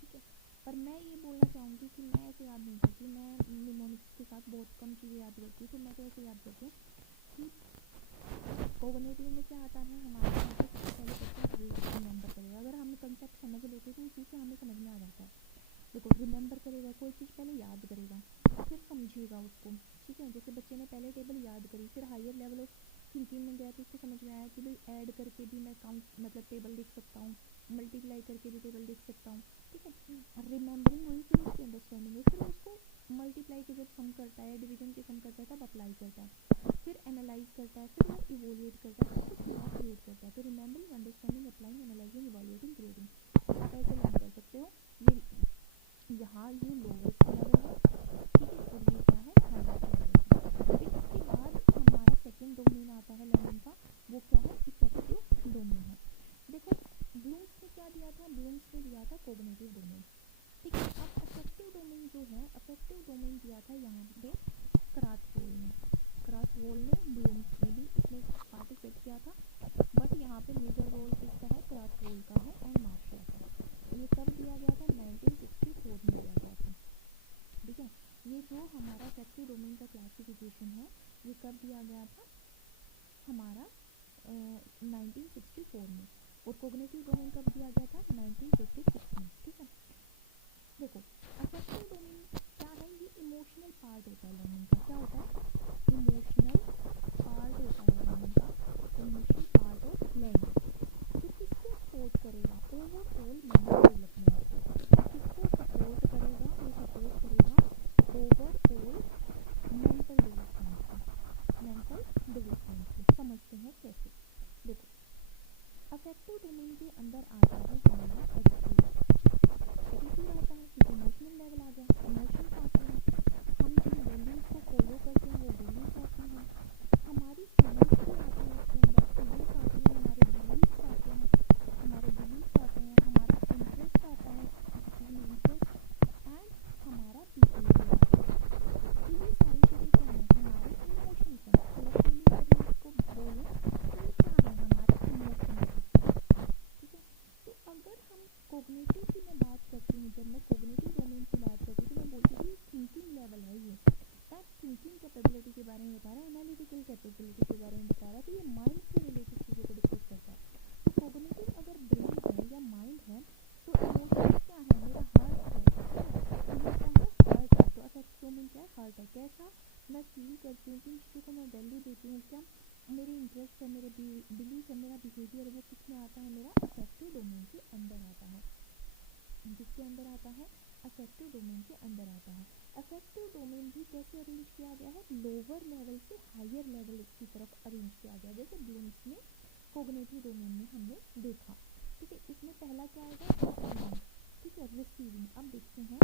ठीक है। पर मैं ये बोलना चाहूँगी कि मैं ऐसे याद नहीं करती, मैं निमोनिक्स के साथ बहुत कम चीज़ें याद करती हूँ। तो मैं तो ऐसे याद करती हूँ कि कोग्निटिव में क्या आता है हमारे यहाँ पे, सबसे पहले बच्चा रिमेंबर करेगा। अगर हम कंसेप्ट समझ लेते तो उसी से हमें समझ में आ जाता है। देखो, रिमेंबर करेगा, कोई चीज़ पहले याद करेगा, फिर समझेगा उसको, ठीक है। जैसे बच्चे ने पहले टेबल याद करी, फिर हायर लेवल ऑफ थिंकिंग में गया तो उसको समझ में आया कि भाई ऐड करके भी मैं काउंट मतलब टेबल लिख सकता हूँ, मल्टीप्लाई करके भी टेबल लिख सकता हूँ, ठीक है। रिमेंबरिंग हुई, फिर उसकी अंडरस्टैंडिंग हुई, फिर उसको मल्टीप्लाई के जब सम करता है, डिवीजन के सम करता है, तब अप्लाई करता है, फिर एनालाइज करता है, फिर वो इवोल्यूट करता है, फिर कुछ नया क्रिएट करता है। तो remembering, understanding, applying, analysing, evaluating, creating, आप ऐसे लर्न कर सकते हो। ये यहाँ ये लोवेस्ट लेवल है, ठीक है, और ये क्या है, हाईएस्ट लेवल है। फिर इसके बाद हमारा सेकंड डोमेन आता है लर्निंग का, वो क्या है, इफेक्टिव डोमेन है। देखो, ब्लूम्स ने क्या दिया था, ब्लूम्स ने दिया था कोग्निटिव डोमेन, ठीक है। अब अफेक्टिव डोमेन जो है, अफेक्टिव डोमेन दिया था यहाँ पे क्राथवोल ने। क्राथवोल ने, ब्लूम्स ने भी इसमें पार्टिसिपेट किया था, बट यहाँ पे मेजर रोल किसका है, क्राथवोल का है एंड मार्शिया का। ये कब दिया गया था, 1964 में दिया गया था, ठीक है। ये जो हमारा अफेक्टिव डोमेन का क्लासिफिकेशन है, ये कब दिया गया था हमारा 1964 में, और कोग्निटिव डोमेन कब दिया गया था, 1956 में, ठीक है। देखो, अफेक्टिव डोमेन क्या है, ये इमोशनल पार्ट होता है लर्निंग का। क्या होता है, इमोशनल पार्ट होता है लर्निंग का, इमोशनल पार्ट ऑफ लैंग्वेज, जो किसको सपोर्ट करेगा, ओवरऑल मेंटल डेवलपमेंट को। किसको सपोर्ट करेगा, ये सपोर्ट करेगा ओवरऑल मेंटल डेवलपमेंट को। मेंटल डेवलपमेंट को समझते हैं कैसे। देखो, अफेक्टिव डोमेन के अंदर आता है हमारा एटीट्यूड। एटीट्यूड आता है क्योंकि इमोशनल लेवल आ गया, इमोशंस आते हैं, हम जिन वैल्यूज़ को फॉलो करते हैं वो वैल्यूज़ आती हैं, हमारी फीलिंग्स भी आती हैं उसके अंदर, फीलिंग्स आती हैं, हमारे बिलीव्स आते हैं, हमारा इंटरेस्ट आता है, किसी चीज़ में इंटरेस्ट, एंड हमारा बिहेवियर आता है। तो ये सारी चीज़ें क्या हैं, हमारे इमोशंस हैं। कलेक्टिवली अगर मैं इसको बोलूँ तो ये क्या है, हमारे इमोशंस हैं, ठीक है। तो अगर हम कोग्निटिव की मैं बात करती हूँ, जब मैं कोग्निटिव डोमेन की बात करती हूँ तो मैं बोलती हूँ थिंकिंग लेवल है ये, थिंकिंग कैपेबिलिटी के बारे में बता रहा है, एनालिटिकल कैपेबिलिटी के बारे में बता रहा है, तो ये माइंड से रिलेटेड चीज़ों को डिस्कस करता है। तो कोग्निटिव अगर ब्रेन है या माइंड है, तो इमोशंस क्या है, मेरा हार्ट है, ठीक है। तो ये क्या है, हार्ट है। तो अफेक्टिव डोमेन क्या है, हार्ट है। कैसा मैं फील करती हूँ, किन चीज़ों को मैं वैल्यू देती हूँ, क्या मेरी इंटरेस्ट है, मेरे बिलीफ है, मेरा बिहेवियर है, वो किस में आता है, मेरा अफेक्टिव डोमेन के अंदर आता है। किसके अंदर आता है, अफेक्टिव डोमेन के अंदर आता है। अफेक्टिव डोमेन भी कैसे अरेंज किया गया है, लोअर लेवल से हायर लेवल की तरफ अरेंज किया गया, जैसे ब्लूम्स में कोग्निटिव डोमेन में हमने देखा, ठीक है। इसमें पहला क्या आएगा, रिसीविंग, ठीक है, रिसीविंग। अब देखते हैं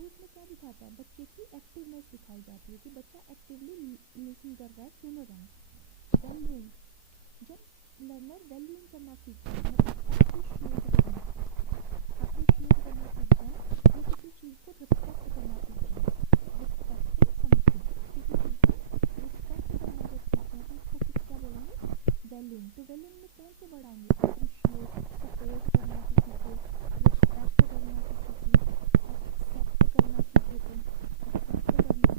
तो इसमें क्या दिखाता है, बच्चे की एक्टिवनेस दिखाई जाती है कि बच्चा एक्टिवली लिसन कर रहा है, सुन रहा है। वैल्यूइंग, जब लर्नर वैल्यूइंग करना सीखता है, मतलब अप्रिशिएट करना सीखता है, या किसी चीज़ को रिस्पेक्ट करना सीखता है, रिस्पेक्टिंग समथिंग, किसी चीज़ को रिस्पेक्ट करना जब सीखता है तो उसको किस क्या बोलेंगे, वैल्यूइंग। तो वैल्यूइंग में कौन से वर्ड आएंगे, अप्रिशिएट, सपोर्ट करना किसी को, रिस्पेक्ट करना किसी की, एक्सेप्ट करना सीखे तुम, एक्सेप्ट करना,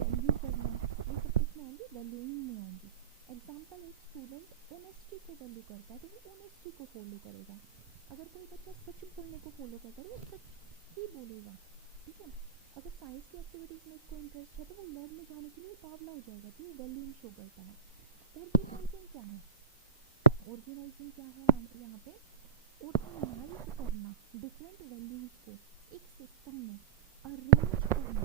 वैल्यू करना, ये सब किसमें आएंगे, वैल्यूइंग में आएंगे। एग्जाम्पल, एक स्टूडेंट ऑनेस्टी को वैल्यू करता है तो वो ऑनेस्टी को फॉलो करेगा। अगर कोई बच्चा सच बोलने को फॉलो करता है तो वो सच ही बोलेगा, ठीक है। अगर साइंस की एक्टिविटीज़ में उसको इंटरेस्ट है तो वो लैब में जाने के लिए उतावला हो जाएगा, तो ये वैल्यूइंग शो करता है। ऑर्गेनाइजिंग क्या है, ऑर्गेनाइजिंग क्या है यहाँ पे, ऑर्गेनाइज करना डिफरेंट वैल्यूज को एक सिस्टम में अरेंज करना,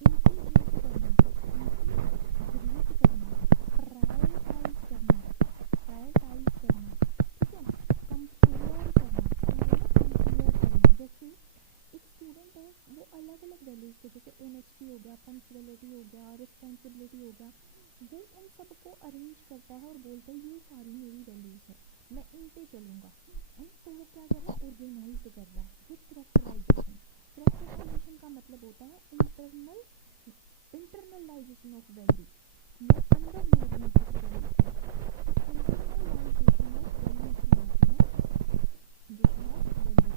इंटीग्रेट करना, इंटीग्रेट करना, प्रायोरिटाइज करना, ठीक है, कंपेयर करना, क्या बोला, कंपेयर करना। जैसे एक स्टूडेंट है, वो अलग अलग वैल्यूज को, जैसे ऑनेस्टी हो गया, पंक्चुअलिटी हो गया, रिस्पॉन्सिबिलिटी हो गया, वो उन सबको अरेंज करता है और बोलता है ये सारी मेरी वैल्यूज है, मैं इन पे चलूँगा। तो वो क्या कर रहा है, ऑर्गेनाइज कर रहा है विद करेक्टराइजेशन। करेक्टराइजेशन का मतलब होता है इंटरनलाइजेशन ऑफ वैल्यू, मैं अंदर ले रही हूँ किसी वैल्यू को। तो इंटरनलाइजेशन ऑफ वैल्यू की होती है, विजन ऑफ वैल्यू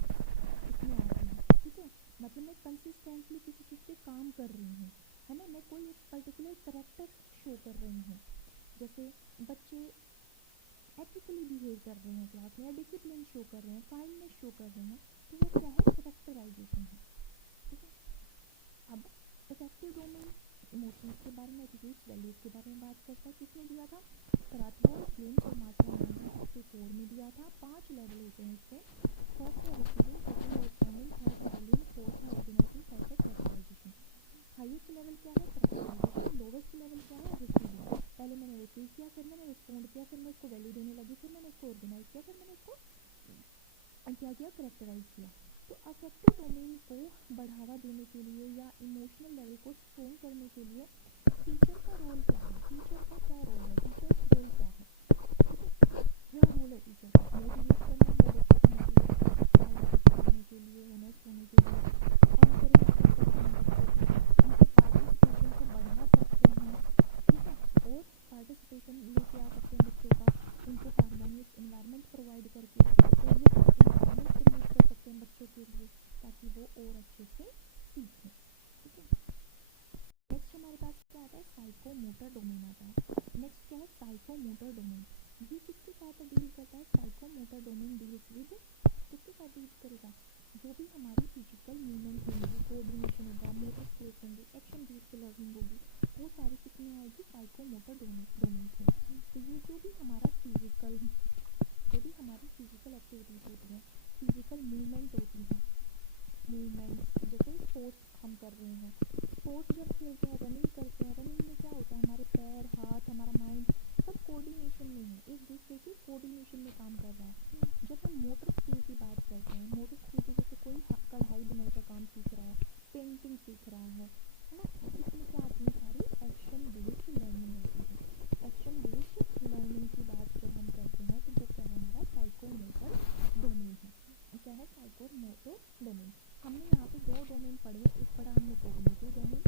इसमें आती है, ठीक है। मतलब मैं कंसिस्टेंटली किसी चीज़ पे काम कर रही हूँ, है ना, मैं कोई एक पर्टिकुलर करेक्टर शो कर रही हूँ। जैसे बच्चे एथिकली बिहेव कर रहे हैं क्लास में, या डिसिप्लिन शो कर रहे हैं, काइंडनेस शो कर रहे हैं, तो वो क्या है, करेक्टराइजेशन है, ठीक है। अब इफेक्टिव डोमेन इमोशंस के बारे में, एटीट्यूड्स, वैल्यूज के बारे में बात करता है। किसने दिया था, कराथवोल, फ्लेम्स और मार्शल 1964 में दिया था। 5 लेवल होते हैं इसके, फर्स्ट है रिसीविंग, सेकंड है रिस्पॉन्डिंग, थर्ड है वैल्यूइंग, फोर्थ है ऑर्गेनाइजिंग, फिफ्थ है करेक्टराइजेशन। हाईएस्ट लेवल क्या है, करेक्टराइजेशन। लोवेस्ट लेवल क्या है, रिसीविंग। पहले मैंने रिसीव किया, फिर मैंने रिस्पॉन्ड किया, फिर मैं उसको वैल्यू देने लगी, फिर मैंने उसको ऑर्गेनाइज किया, फिर मैंने उसको क्या किया, करेक्टराइज किया। तो अफेक्टिव डोमेन को बढ़ावा देने के लिए या इमोशनल लेवल को स्ट्रॉन्ग करने के लिए टीचर का रोल क्या है, टीचर का क्या रोल है, टीचर्स रोल क्या है, ठीक है। क्या रोल है टीचर का, मोटिवेट करना है बच्चों को, मोटिवेट करने के लिए, ऑनेस्ट होने के लिए, एनकरेज कर सकते हैं बच्चों को, उनके पार्टिसिपेशन को बढ़ा सकते हैं, ठीक है। और पार्टिसिपेशन लेके आ सकते हैं बच्चों का, उनको हार्मोनियस इन्वायरमेंट प्रोवाइड करके होलिस्टिक इन्वायरमेंट क्रिएट कर सकते हैं बच्चों के लिए, ताकि वो और अच्छे से सीखें, ठीक है। नेक्स्ट हमारे पास क्या आता है, साइकोमोटर डोमेन आता है। नेक्स्ट क्या है, साइकोमोटर डोमेन। ये किसके साथ डील करता है, साइकोमोटर डोमेन डील्स विद, किसके साथ डील करेगा, जो भी हमारी फिजिकल मूवमेंट होंगी, कोऑर्डिनेशन होगा, मोटर स्किल्स होंगी, एक्शन बेस्ड लर्निंग होगी, वो सारी किसमें आएगी, साइकोमोटर डोमेन में। तो ये जो भी हमारी फिजिकल एक्टिविटीज होती हैं, फिजिकल मूवमेंट होती हैं, मूवमेंट्स, जैसे स्पोर्ट्स हम कर रहे हैं, स्पोर्ट्स जब खेलते हैं, रनिंग करते हैं, रनिंग में क्या होता है, हमारे पैर, हाथ, हमारा माइंड सब कोऑर्डिनेशन में है, एक दूसरे की कोऑर्डिनेशन में काम कर रहा है। जब हम मोटर स्किल की बात करते हैं, मोटर स्किल की, जैसे कोई कढ़ाई बुनाई का काम सीख रहा है, पेंटिंग सीख रहा है ना, इसमें क्या आती है, सारी एक्शन बेस्ड लर्निंग होती है। एक्शन बेस्ड लर्निंग की बात जब हम करते हैं तो वो क्या है, हमारा साइकोमोटर डोमेन है। क्या है, साइकोमोटर डोमेन। हमने यहाँ पे 2 डोमेन पढ़े, एक पढ़ा हमने cognitive domain.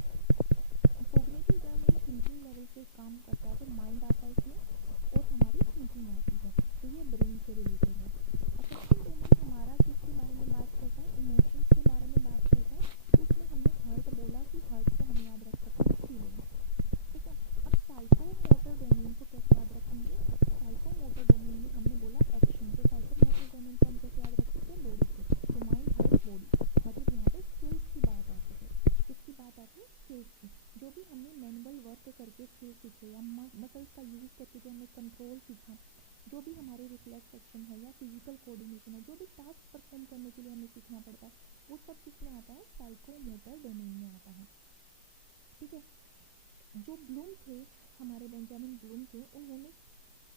Cognitive domain thinking level से काम करता है, तो माइंड आता है इसमें और हमारी थिंकिंग आती है, तो ये ब्रेन से रिलेटेड है। अफेक्टिव डोमेन हमारा किसके बारे में बात करता है, इमोशंस के बारे में बात करता है। तो इसमें हमने हर्ट बोला कि हर्ट को हम याद रख सकते हैं, फीलिंग, ठीक है। अब साइकोमोटर डोमेन को कैसे याद रखेंगे, साइकोमोटर डोमेन में हमने बोला एक्शन, तो साइकोमोटर डोमेन को हम कैसे याद रख सकते हैं, बॉडी से, तो माइंड, हार्ट, बॉडी, मतलब यहाँ पे स्किल्स की बात आती है, किसकी बात आती है, स्किल्स की। जो भी हमने मैनुअल वर्क करके स्किल सीखे, या मसल्स का यूज करके जो हमने कंट्रोल सीखा, जो भी हमारे रिफ्लेक्स एक्शन है या फिजिकल कोऑर्डिनेशन है, जो भी टास्क परफॉर्म करने के लिए हमें सीखना पड़ता है, वो सब किसमें आता है, साइकोमोटर डोमेन में आता है, ठीक है। जो ब्लूम थे, हमारे बेंजामिन ब्लूम थे, उन्होंने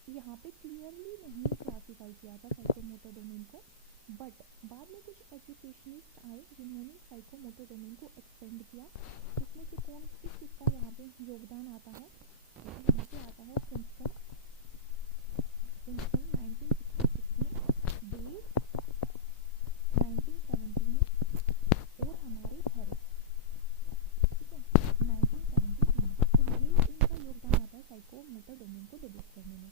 यहाँ पे क्लियरली नहीं क्लासीफाई किया था साइकोमोटर डोमेन को, बट बाद में कुछ एजुकेशनिस्ट आए जिन्होंने साइकोमोटर डोमेन को एक्सपेंड किया। इसमें से कौन किसका यहाँ पे योगदान आता है? यहाँ पे आता है सिम्पसन 1966 में, डेव 1970 में और हमारे हैरो, ठीक है, 1972 में। तो ये इनका योगदान आता है साइकोमोटर डोमेन को डेवलप करने में,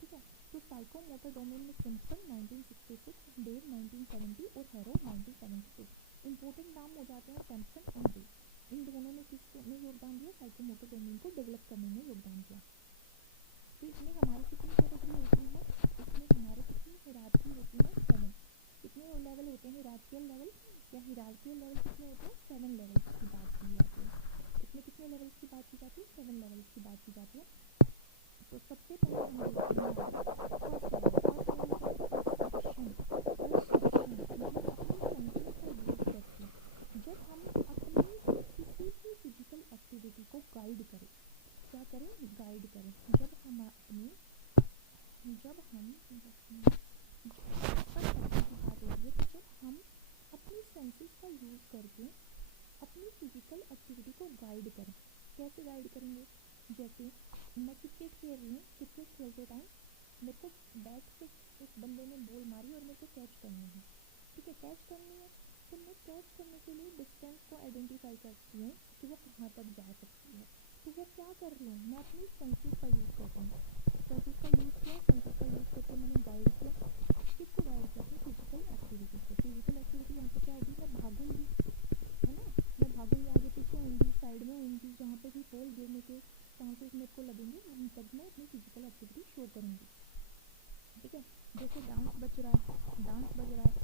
ठीक है। तो साइकोमोटर डोमेन में सिम्पसन 1966, डेव 1970 और हैरो 1972 इंपॉर्टेंट नाम हो जाते हैं। सैमसन एंड डेव इन दोनों ने किसमें योगदान दिया? साइकोमोटर डोमेन को डेवलप करने में योगदान दिया। तो इसमें हमारी कितनी कैटेगरी होती है? इसमें हमारे कितनी हिरार्की होती है? 7। कितने लेवल होते हैं हिरार्कियल लेवल? या हिरार्कियल लेवल कितने होते हैं? 7 लेवल्स की बात की जाती है। इसमें कितने लेवल्स की बात की जाती है? 7 लेवल्स की बात की जाती है। तो सबसे पहले हम देखते हैं यहाँ पे फर्स्ट लेवल का परसेप्शन। परसेप्शन मतलब अपनी सेंसेस का यूज करके जब हम अपनी किसी भी फिजिकल एक्टिविटी को गाइड करें, क्या करें? गाइड करें। जब हम अपनी जब हम परसेप्शन की बात हो रही है, तो जब हम अपनी सेंसेस का यूज करके अपनी फिजिकल एक्टिविटी को गाइड करें। कैसे गाइड करेंगे? जैसे मैं क्रिकेट खेल रही हूँ, क्रिकेट खेलते टाइम मेरे को बैट से एक बंदे ने बॉल मारी और मेरे को कैच करनी है, ठीक है, कैच करनी है। तो मैं कैच करने के लिए डिस्टेंस को आइडेंटिफाई करती हूँ कि वो कहाँ तक जा सकती है। तो वो क्या कर रही हूँ? मैं अपनी सेंसेस का यूज़ कर रही हूँ। सेंसेस का यूज़ किया, सेंसेस का यूज़ करके मैंने गाइड किया। किसको गाइड किया? अपनी फिजिकल एक्टिविटी को। फिजिकल एक्टिविटी यहाँ पे क्या होगी? मैं भागूंगी, है ना, मैं भागूंगी, आगे पीछे होंगी, साइड में होंगी, जहाँ पे भी बॉल गिरने के चांसेस मेरे को लगेंगे उन तब मैं अपनी फिजिकल एक्टिविटी शो करूँगी, ठीक है। जैसे डांस बज रहा है, डांस बज रहा है,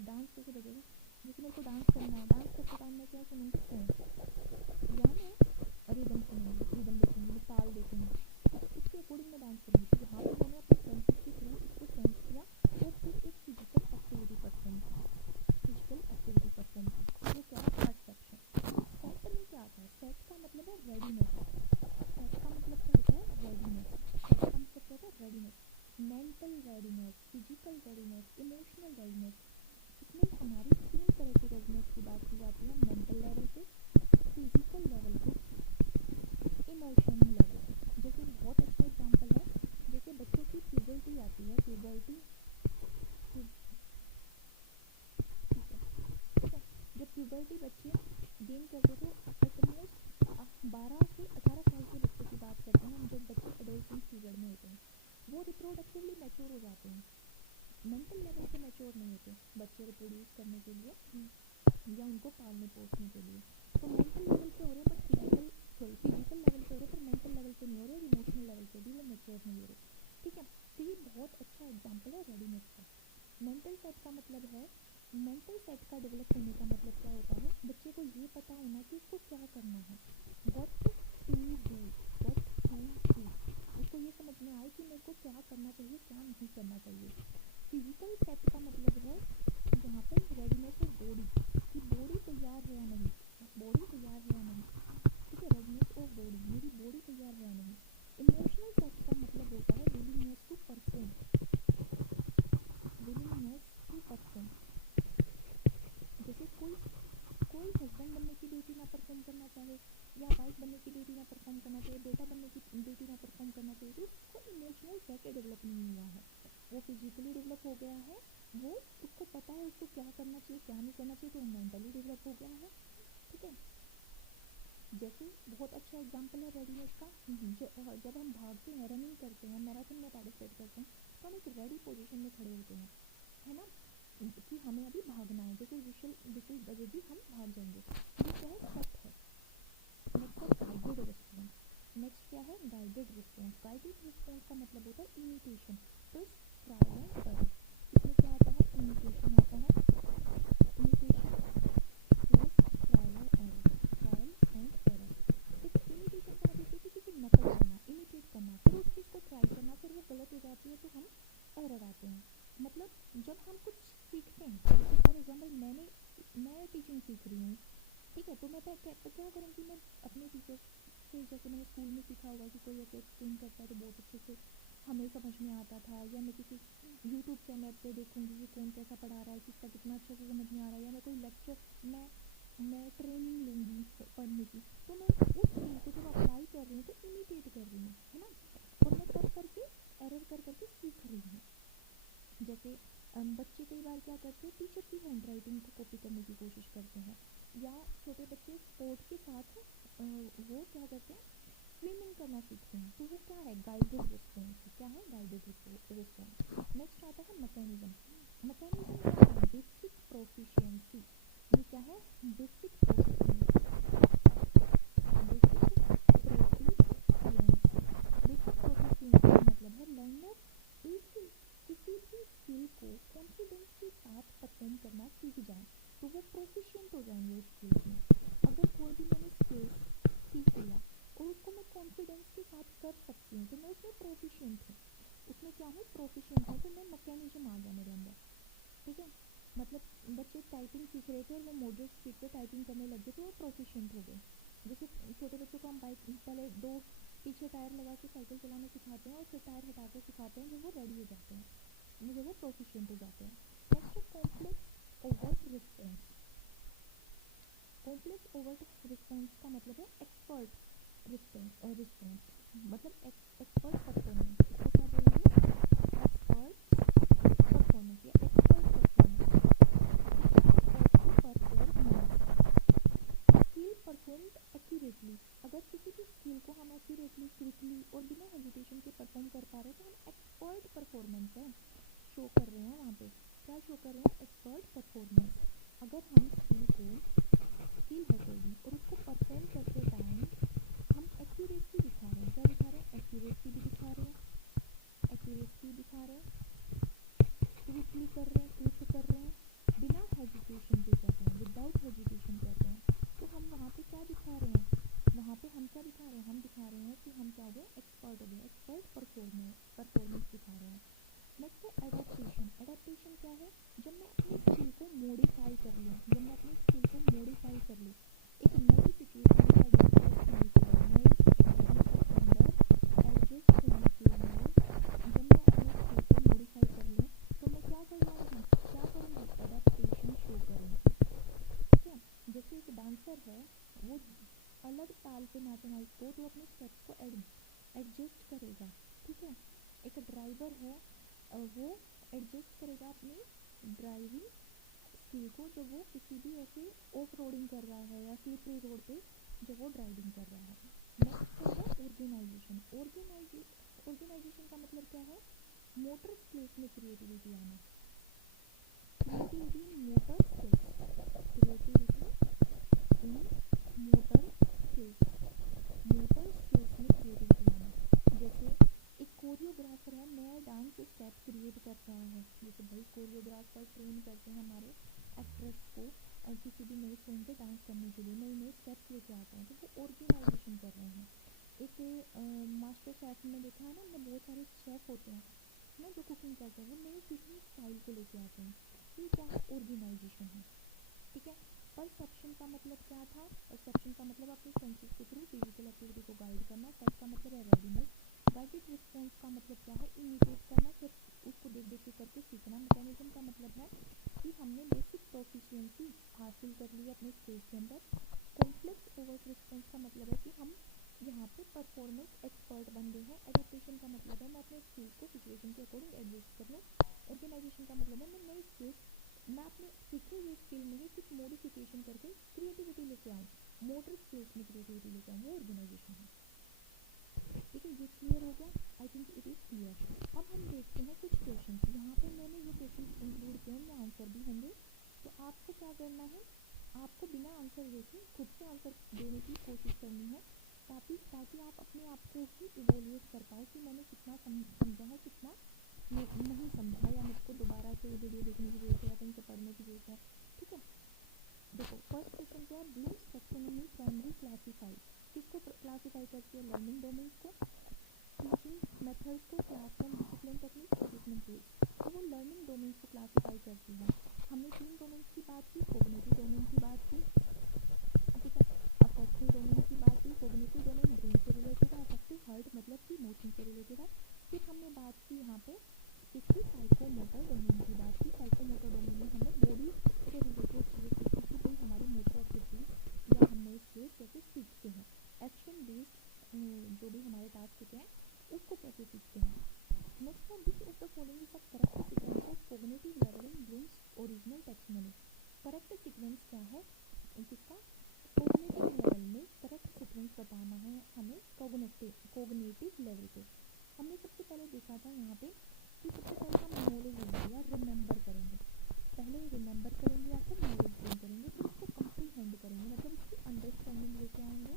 डांस कैसे बजेगा? जैसे मेरे को डांस करना है, डांस करते टाइम मैं क्या सुनूंगी? सॉन्ग, या मैं रिदम सुनूंगी, रिदम देखूंगी, मैं ताल देखूंगी, उसके अकॉर्डिंग मैं डांस करूंगी। तो यहाँ पे मैंने अपने सेंसेस के थ्रू इसको सेंस किया और फिर एक फिजिकल एक्टिविटी परफॉर्म की, फिजिकल एक्टिविटी परफॉर्म की। ये क्या है? परसेप्शन। सेट में क्या आता है? सेट का मतलब है रेडीनेस। सेट का मतलब क्या होता है? रेडीनेस। सेट का मतलब क्या होता है? Readiness. Mental readiness, physical readiness, emotional readiness. इसमें हमारी 3 तरह की रेडीनेस की बात की जाती है। मेंटल लेवल पे, फिजिकल लेवल पे, इमोशनल लेवल पे। जैसे बहुत अच्छा एग्जांपल है, जैसे बच्चों की प्यूबर्टी आती है, प्यूबर्टी, ठीक है, ठीक है। जब प्यूबर्टी बच्चे गेन करते थे, एटमोस्ट 12 से 18 साल के बच्चे की बात करते हैं हम, जब बच्चे एडोलसेंट पीरियड में होते हैं, वो रिप्रोडक्टिवली मैच्योर हो जाते हैं, मेंटल लेवल पे मैच्योर नहीं होते बच्चे रिप्रोड्यूस करने के लिए या उनको पालने पोसने के लिए। तो मेंटल लेवल पे हो रहे हैं बट फिजिकल लेवल पे हो रहे हैं, पर मेंटल लेवल पे नहीं हो रहे, और इमोशनल लेवल पे भी वो मैच्योर नहीं हो रहे, ठीक है। तो ये बहुत अच्छा एग्जाम्पल है रेडीनेस का। मेंटल सेट का मतलब है, मेंटल सेट का डेवलप होने का मतलब क्या होता है? बच्चे को ये पता होना कि उसको क्या करना है, what to do, what to do. उसको ये समझ में आए कि मेरे को क्या करना चाहिए, क्या नहीं करना चाहिए। फिजिकल सेट का मतलब है यहाँ पर रेडीनेस ऑफ बॉडी, कि बॉडी तैयार है या नहीं, बॉडी तैयार है या नहीं, ठीक है, रेडीनेस ऑफ बॉडी, मेरी बॉडी तैयार है या नहीं। इमोशनल सेट का मतलब होता है willingness to perform, willingness to perform. जैसे कोई कोई हस्बैंड बनने की ड्यूटी ना परफॉर्म करना चाहे, या वाइफ बनने की ड्यूटी ना परफॉर्म करना चाहिए, बेटा बनने की ड्यूटी ना परफॉर्म करना चाहिए, तो उसको इमोशनल सेट डेवलप नहीं हुआ है। वो फिजिकली डेवलप हो गया है, वो उसको पता है उसको क्या करना चाहिए क्या नहीं करना चाहिए, तो वो मेंटली डेवलप हो गया है, ठीक है। जैसे बहुत अच्छा एग्जांपल है रेडीनेस का, जब हम भागते हैं, रनिंग करते हैं, मैराथन में पार्टिसिपेट करते हैं, तो हम एक रेडी पोजीशन में खड़े होते हैं, है ना, कि हमें अभी भागना है, जैसे विशल बजेगी हम भाग जाएंगे। ये क्या है? सेट है। नेक्स्ट है गाइडेड रिस्पॉन्स। नेक्स्ट क्या है? Guided response. गाइडेड रिस्पॉन्स का मतलब होता है imitation plus trial and error. इसमें क्या आता है? इमिटेशन आता है, imitation plus trial and error, trial and error, ठीक है। इमिटेशन का मतलब किसी की नकल करना, इमिटेट करना, फिर उस चीज़ को ट्राई करना, फिर वो गलत हो जाती है तो हम एरर आते हैं। मतलब जब हम कुछ सीखते हैं, जैसे फॉर एग्जाम्पल मैं टीचिंग सीख रही हूँ, ठीक है, तो मैं क्या करूँगी? मैं अपने टीचर से, जैसे मैंने स्कूल में सीखा होगा कि कोई ऐसे एक्सप्लेन करता है तो बहुत अच्छे से हमें समझ में आता था, या मैं किसी यूट्यूब चैनल पे देखूंगी कि कौन कैसा पढ़ा रहा है, किसका कितना अच्छे से समझ में आ रहा है, या मैं कोई लेक्चर मैं ट्रेनिंग लूँगी पढ़ने की, तो मैं उस स्किल को जब अप्लाई कर रही हूँ तो इमिटेट कर रही हूँ, है ना, और मैं कर करके एरर कर करके सीख रही हूँ। जैसे बच्चे कई बार क्या करते हैं, टीचर की हैंड राइटिंग को कॉपी करने की कोशिश करते हैं, या छोटे बच्चे स्पोर्ट के साथ वो क्या करते हैं, स्विमिंग करना सीखते हैं, तो वो क्या है, गाइडेड रिस्पॉन्स। क्या है, गाइडेड रिस्पॉन्स। नेक्स्ट आता है मैकेनिज्म। मैकेनिज्म क्या है, बेसिक प्रोफिशिएंसी। ये क्या है, basic proficiency. Basic proficiency. Basic proficiency का मतलब है लर्नर एक किसी भी स्किल को कॉन्फिडेंस के साथ परफॉर्म करना सीख जाए, तो वो प्रोफिशिएंट हो जाएंगे उस स्किल्स में। अगर कोई भी मैंने स्किल्स सीख लिया और उसको मैं कॉन्फिडेंस के साथ कर सकती हूँ, तो मैं उसमें प्रोफिशिएंट हूँ। उसमें क्या हूँ, प्रोफिशिएंट हूँ, तो मैं मैकेनिज्म आ गया मेरे अंदर। ठीक है, मतलब बच्चे टाइपिंग सीख रहे थे और वो मॉडरेट स्पीड पे टाइपिंग करने लग गए, तो वो प्रोफिशिएंट हो गए। जैसे छोटे बच्चों को हम बाइक पहले दो पीछे टायर लगा के साइकिल चलाना सिखाते हैं और फिर टायर हटा के सिखाते हैं, जब वो रेडी हो जाते हैं, जब वो प्रोफिशिएंट हो जाते हैं। नेक्स्ट है complex overt response. Complex overt response का मतलब है एक्सपर्ट रिस्पॉन्स, मतलब एक्सपर्ट परफॉर्मेंस। इसको क्या बोलेंगे, एक्सपर्ट परफॉर्मेंस या expert performance. Skill performed accurately. अगर किसी भी स्किल को हम एक्यूरेटली, क्विकली और बिना हेजिटेशन के परफॉर्म कर पा रहे हैं, तो हम एक्सपर्ट परफॉर्मेंस है शो कर रहे हैं। वहाँ पे क्या शो कर रहे हैं, एक्सपर्ट परफॉर्मेंस। अगर हम स्किल है कोई भी और उसको परफॉर्म करते टाइम हम एक्यूरेसी दिखा रहे हैं, क्या दिखा रहे हैं, एक्यूरेसी भी दिखा रहे हैं, एक्यूरेसी दिखा रहे हैं, क्विकली कर रहे हैं, क्विक कर रहे हैं, बिना हेजिटेशन के कर रहे हैं, विदाउट हेजिटेशन कर रहे हैं, तो हम वहाँ पे क्या दिखा रहे हैं, वहाँ पे हम क्या दिखा रहे हैं, हम दिखा रहे हैं कि हम क्या हो गए, एक्सपर्ट हो गए, एक्सपर्ट परफॉर्मेंस दिखा रहे हैं। नेक्स्ट है एडेप्टेशन। एडेप्टेशन क्या है, जब मैं अपनी स्किल को मॉडिफाई कर लूँ, जब मैं अपनी स्किल को मॉडिफाई कर लूँ एक नई सिचुएशन में एडजस्ट होने के लिए, नई सिचुएशन के अंदर एडजस्ट होने के लिए जब मैं अपनी स्किल को मॉडिफाई कर लूँ, तो मैं क्या करवाऊँगी, क्या करूँगी, एडेप्टेशन शो करूँगी। ठीक है, जैसे एक डांसर है, वो अलग ताल पे नाचना उसको, तो अपने स्टेप्स को एडजस्ट करेगा। ठीक है, एक ड्राइवर है, वो एडजस्ट करेगा अपनी ड्राइविंग स्किल को, जब वो किसी भी ऐसे ऑफ रोडिंग कर रहा है या स्लिपरी रोड पे जब वो ड्राइविंग कर रहा है। नेक्स्ट क्या है, ऑर्गेनाइजेशन। ऑर्गेनाइजेशन का मतलब क्या है, मोटर स्किल्स में क्रिएटिविटी आना। Creativity in motor skills, creativity in motor skills, motor skills में क्रिएटिविटी आना। जैसे एक कोरियोग्राफर है, नया डांस स्टेप क्रिएट कर रहा है, जैसे भाई कोरियोग्राफर ट्रेन करते हैं हमारे एक्ट्रेस को किसी भी नए सॉन्ग पे डांस करने के लिए, नए नए स्टेप्स लेके आते हैं, तो वो ऑर्गेनाइजेशन कर रहे हैं। एक मास्टर शेफ में देखा है ना हमने, बहुत सारे शेफ होते हैं ना जो कुकिंग करते हैं, वो नई कुकिंग स्टाइल को लेके आते हैं, तो ये क्या है, ऑर्गेनाइजेशन है। ठीक है, परसेप्शन का मतलब क्या था, परसेप्शन का मतलब अपने सेंसेस के थ्रू फिजिकल एक्टिविटी को गाइड करना। सेट का मतलब है रेडीनेस। गाइडेड रिस्पॉन्स का मतलब क्या है, इमिटेट करना, सिर्फ उसको देख देख के करके सीखना। मैकेनिज्म का मतलब है कि हमने बेसिक प्रोफिशिएंसी हासिल कर ली अपने स्किल्स के अंदर। कॉम्प्लेक्स ओवर्ट रिस्पॉन्स का मतलब है कि हम यहाँ पे परफॉर्मेंस एक्सपर्ट बन गए हैं। एडेप्टेशन का मतलब है मैं अपने स्किल्स को सिचुएशन के अकॉर्डिंग एडजस्ट कर लूँ। ऑर्गेनाइजेशन का मतलब है मैं नई स्किल्स, मैं अपने सीखी हुई स्किल में ही कुछ मॉडिफिकेशन करके क्रिएटिविटी लेके आऊँ, मोटर स्किल्स में क्रिएटिविटी लेके आऊँ, वो ऑर्गेनाइजेशन है। ठीक है, ये क्लियर हो गया, I think it is clear. अब हम देखते हैं कुछ क्वेश्चन, यहाँ पे मैंने ये क्वेश्चन इंक्लूड किए हैं, आंसर भी होंगे, तो आपको क्या करना है, आपको बिना आंसर देखे खुद से आंसर देने की कोशिश करनी है, ताकि आप अपने आप को ही इवोल्यूट कर पाओ कि मैंने कितना समझा है, कितना नहीं समझा, या मुझको दोबारा से ये वीडियो देखने की जरूरत है या कहीं से पढ़ने की जरूरत है। ठीक है, देखो फर्स्ट क्वेश्चन क्या है, ब्लूम्स टैक्सोनॉमी प्राइमरी क्लासीफाई, किसको क्लासीफाई करती है, लर्निंग डोमेन्स को, टीचिंग मेथड्स को, classroom discipline techniques, assessment tools, तो वो लर्निंग डोमेन्स को क्लासीफाई करती है। हमने 3 डोमेन्स की बात की, कोग्निटिव डोमेन की बात की, ठीक है, अफेक्टिव डोमेन की बात की, कोग्निटिव डोमेन ब्रेन से रिलेटेड है, अफेक्टिव हार्ट मतलब कि इमोशन से रिलेटेड है। फिर हमने सीक्वेंस क्या है किसका, कोग्निटिव लेवल में करेक्ट सीक्वेंस बताना है हमें कोग्निटिव लेवल पे। हमने सबसे पहले देखा था यहाँ पे कि सबसे पहले हम नॉलेज लेंगे या रिमेंबर करेंगे, पहले रिमेंबर करेंगे या फिर नॉलेज गेन करेंगे, फिर उसको कंप्रीहेंड करेंगे मतलब उसकी अंडरस्टैंडिंग लेके आएंगे,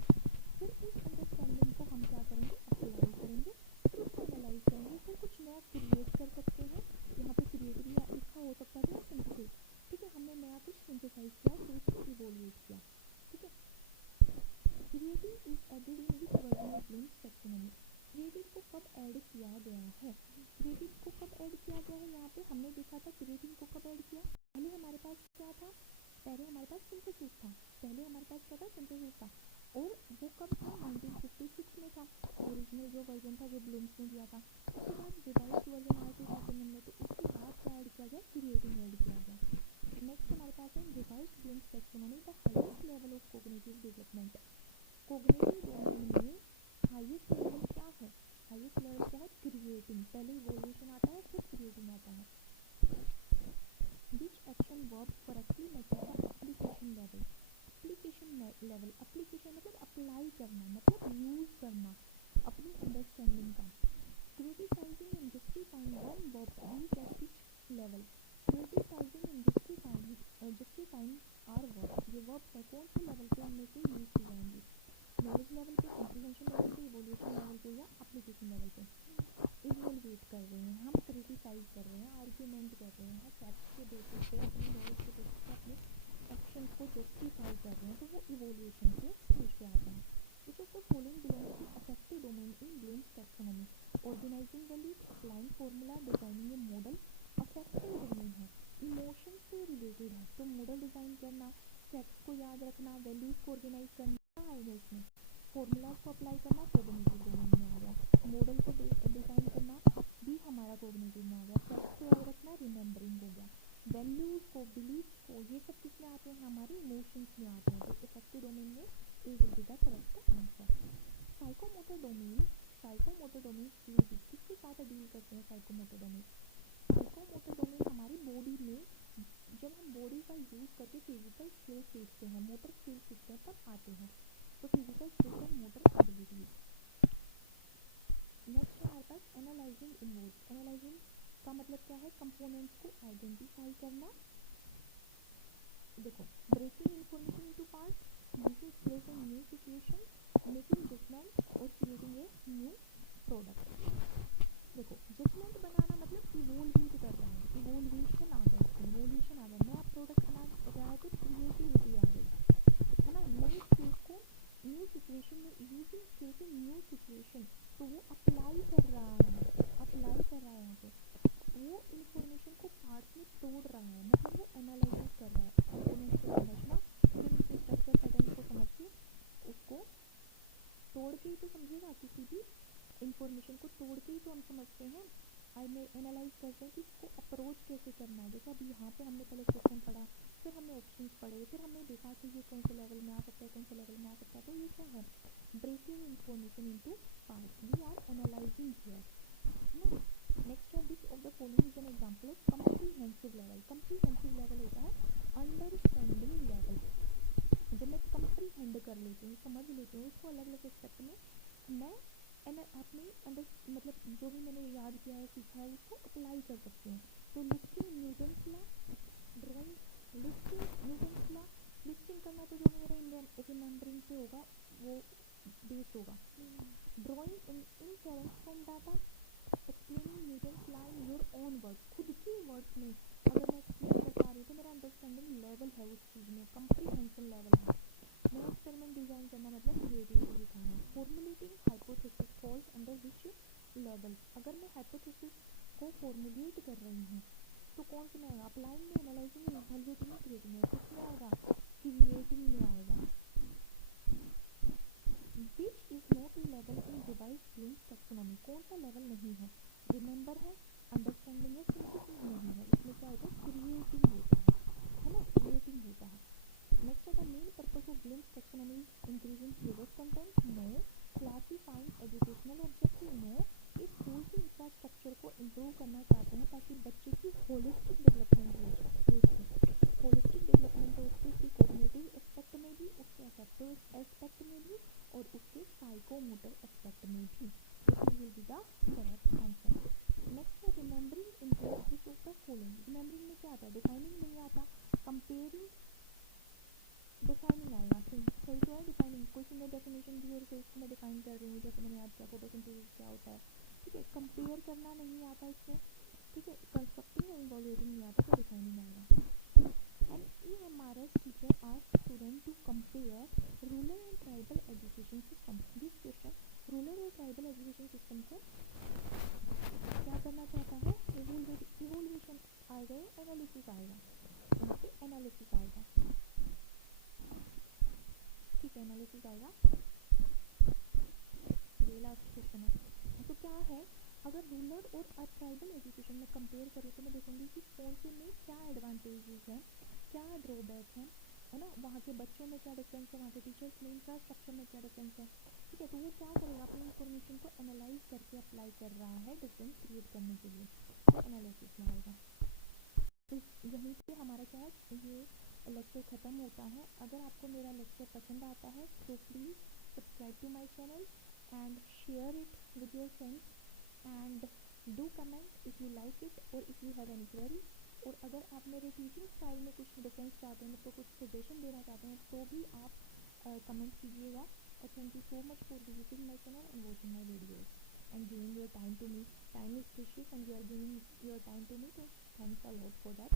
फिर उस अंडरस्टैंडिंग को हम क्या करेंगे अप्लाई करेंगे, फिर उसको एनालाइज करेंगे, फिर कुछ नया क्रिएट कर सकते हैं, यहाँ पे क्रिएट भी लिखा हो सकता है सिंथेसिस, ठीक है, हमने नया कुछ सिंथेसाइज किया फिर उसको इवोल्यूट किया, ठीक है। Creative is added in which version of Bloom's taxonomy, creative को कब ऐड किया गया है, क्रिएटिव को कब ऐड किया गया है, यहाँ पे हमने देखा था क्रिएटिव को कब ऐड किया, पहले हमारे पास क्या था, पहले हमारे पास सिंथेसिस था, पहले हमारे पास क्या था सिंथेसिस था, और वो कब था 1956 में था, ओरिजिनल जो वर्जन था जो ब्लूम्स ने दिया था, उसके बाद रिवाइज्ड वर्जन आया 2001 में, तो उसके बाद क्या ऐड किया गया क्रिएटिव ऐड किया गया। नेक्स्ट हमारे पास है revised Bloom's taxonomy the highest level of cognitive development, cognitive domain में हाईएस्ट लेवल क्या है, हाईएस्ट लेवल क्या है क्रिएटिंग, पहले इवोल्यूशन आता है फिर क्रिएटिंग आता है। Which action verbs correctly measure the application level, application मतलब अप्लाई करना मतलब यूज करना अपनी अंडरस्टैंडिंग का। Criticising and justifying one verbs use at which level, criticising and justifying are verbs, ये वर्ब्स है कौन से लेवल पे उनमें से यूज की जाएंगी, नॉलेज लेवल पे, कॉम्प्रिहेंशन लेवल पे, इवोल्यूशन लेवल पे या एप्लीकेशन लेवल पे। इवोल्यूट कर रहे हैं हम, क्रिटिसाइज कर रहे हैं, आर्ग्यूमेंट कर रहे हैं, फैक्ट्स के बेसिस पे अपनी नॉलेज के बेसिस पे अपने एक्शंस को जस्टिफाई कर रहे हैं, तो वो इवोल्यूशन के स्टेज पे आता है। Which of the following belongs to affective domain in Bloom's taxonomy, organising values, applying formula, designing a model. Affective domain है, इमोशन से रिलेटेड है, तो मॉडल डिजाइन करना, फैक्ट्स को याद रखना, वैल्यूज को ऑर्गेनाइज करना आएगा इसमें, फॉर्मूलाज को अप्लाई करना कोग्निटिव डोमेन में आ गया, मॉडल को डिजाइन करना भी हमारा कोग्निटिव में आ गया, फैक्ट्स को याद रखना रिमेम्बरिंग हो गया, वैल्यूज को बिलीफ को ये सब किस में आते हैं हमारे इमोशंस में आते हैं, तो इफेक्टिव डोमेन में A will be the correct answer. Psychomotor domain, psychomotor domain किसके साथ डील करते हैं साइकोमोटर डोमेन, साइकोमोटर डोमेन हमारी बॉडी में जब हम बॉडी का यूज करके फिजिकल स्किल सीखते हैं, मोटर स्किल सीखते हैं तब आते हैं, तो physical skills and motor abilities. Next हमारे पास एनालाइजिंग इन्वॉल्व, एनालाइजिंग का मतलब क्या है कंपोनेंट्स को आइडेंटिफाई करना, देखो breaking information into parts, using skills in new situation, making judgement और क्रिएटिंग ए न्यू प्रोडक्ट। देखो जजमेंट बनाना मतलब इवोल्यूट कर रहा है, इवोल्यूशन आ गया, इवोल्यूशन आ गया, नया प्रोडक्ट बना रहा है तो क्रिएटिविटी आ गई, है ना, नई स्किल्स को न्यू सिचुएशन में, using skills in new situation, तो वो अप्लाई कर रहा है, अप्लाई कर रहा है यहाँ पे, वो इन्फॉर्मेशन को पार्ट्स में तोड़ रहा है, मतलब वो एनालाइज कर रहा है, कंपोनेंट्स को समझना, फिर उसके स्ट्रक्चर पैटर्न को समझ के उसको तोड़ के ही तो समझेगा, किसी भी इंफॉर्मेशन को तोड़ के ही तो हम समझते हैं, एनालाइज करते हैं कि इसको अप्रोच कैसे करना है, जैसे अभी यहाँ पे हमने पहले क्वेश्चन पढ़ा, फिर हमने ऑप्शंस पढ़े, फिर हमने देखा कि ये कौन से लेवल में आ सकता है, कौन से लेवल में आ सकता है, तो ये क्या है breaking information into parts, we are analysing here, है ना। नेक्स्ट है which of the following is an example of comprehensive level, comprehensive level होता है अंडरस्टैंडिंग लेवल, जब मैं कंप्रीहेंड कर लेती हूँ, समझ लेती हूँ उसको अलग अलग एस्पेक्ट में, मैं अपने अंदर मतलब जो भी मैंने याद किया है सीखा है उसको अप्लाई कर सकती हूँ, तो listing Newton's law, drawing listing Newton's law, listing करना तो जो मेरा रिमेम्बरिंग पे होगा वो बेस होगा, drawing inference from data, explaining Newton's law in your own words, खुद के वर्ड्स में अगर मैं एक्सप्लेन कर पा रही हूँ तो मेरा अंडरस्टैंडिंग लेवल है उस चीज़ में, कंप्रीहेंशन लेवल है, नया एक्सपेरिमेंट डिजाइन करना मतलब क्रिएटिविटी दिखाना, formulating hypothesis falls under which level, अगर मैं हाइपोथेसिस को फॉर्मुलेट कर रही हूँ तो कौन से में आएगा, अप्लाइंग में, एनालाइजिंग में, इवैल्यूएटिंग में, क्रिएटिंग में, किसमें आएगा क्रिएटिंग में आएगा। Which is not a level in revised Bloom's taxonomy, कौन सा लेवल नहीं है, रिमेंबर है, अंडरस्टैंडिंग है, सिंथेसिस नहीं है, इसमें क्या होता है क्रिएटिंग होता है ना, क्रिएटिंग होता है। Next, the main purpose of Bloom's taxonomy is increasing syllabus content, no, classifying educational objective, no, इस स्कूल की इंफ्रास्ट्रक्चर को इम्प्रूव करना चाहते हैं ताकि बच्चे की होलिस्टिक डेवलपमेंट हो सके, होलिस्टिक डेवलपमेंट कुछ ने डेफिनेशन दी और फिर इसको मैं डिफाइन कर रही हूँ, जैसे मैंने याद किया फोटोसिंथेसिस क्या होता है, ठीक है। कंपेयर करना नहीं आता इसमें, ठीक है। कंस्ट्रक्टिंग और इवैल्यूएटिंग नहीं आता, तो डिफाइनिंग आएगा। An EMRS teacher asked student to compare rural and tribal education system. This question rural और tribal education system को क्या करना चाहता है, इवोल्यूशन आएगा या एनालिसिस आएगा, यहाँ पे एनालिसिस आएगा, ठीक है, एनालिसिस आएगा। ये लास्ट क्वेश्चन है। तो क्या है, अगर रूरल और ट्राइबल एजुकेशन में कंपेयर करूँ तो मैं देखूंगी कि कौन से में क्या एडवांटेजेस हैं, क्या ड्रॉबैक है ना, वहाँ के बच्चों में क्या डिफरेंस है, वहाँ के टीचर्स में, इंफ्रास्ट्रक्चर में क्या डिफरेंस है, ठीक है। तो वो क्या करेगा, अपनी इन्फॉर्मेशन को एनालाइज करके अप्लाई कर रहा है डिफरेंस क्रिएट करने के लिए, तो एनालिसिस में आएगा। तो यहीं पे हमारा क्या है, ये लेक्चर ख़त्म होता है। अगर आपको मेरा लेक्चर पसंद आता है तो please subscribe to my channel and share it with your friends and do comment if you like it or if you have any queries। और अगर आप मेरे टीचिंग स्टाइल में कुछ डिफरेंस चाहते हैं, तो कुछ सजेशन देना चाहते हैं, तो भी आप कमेंट कीजिएगा। और thank you so much for visiting my channel and watching my videos and giving your time to me. Time is precious and you are giving your time to me, so thanks a lot for that।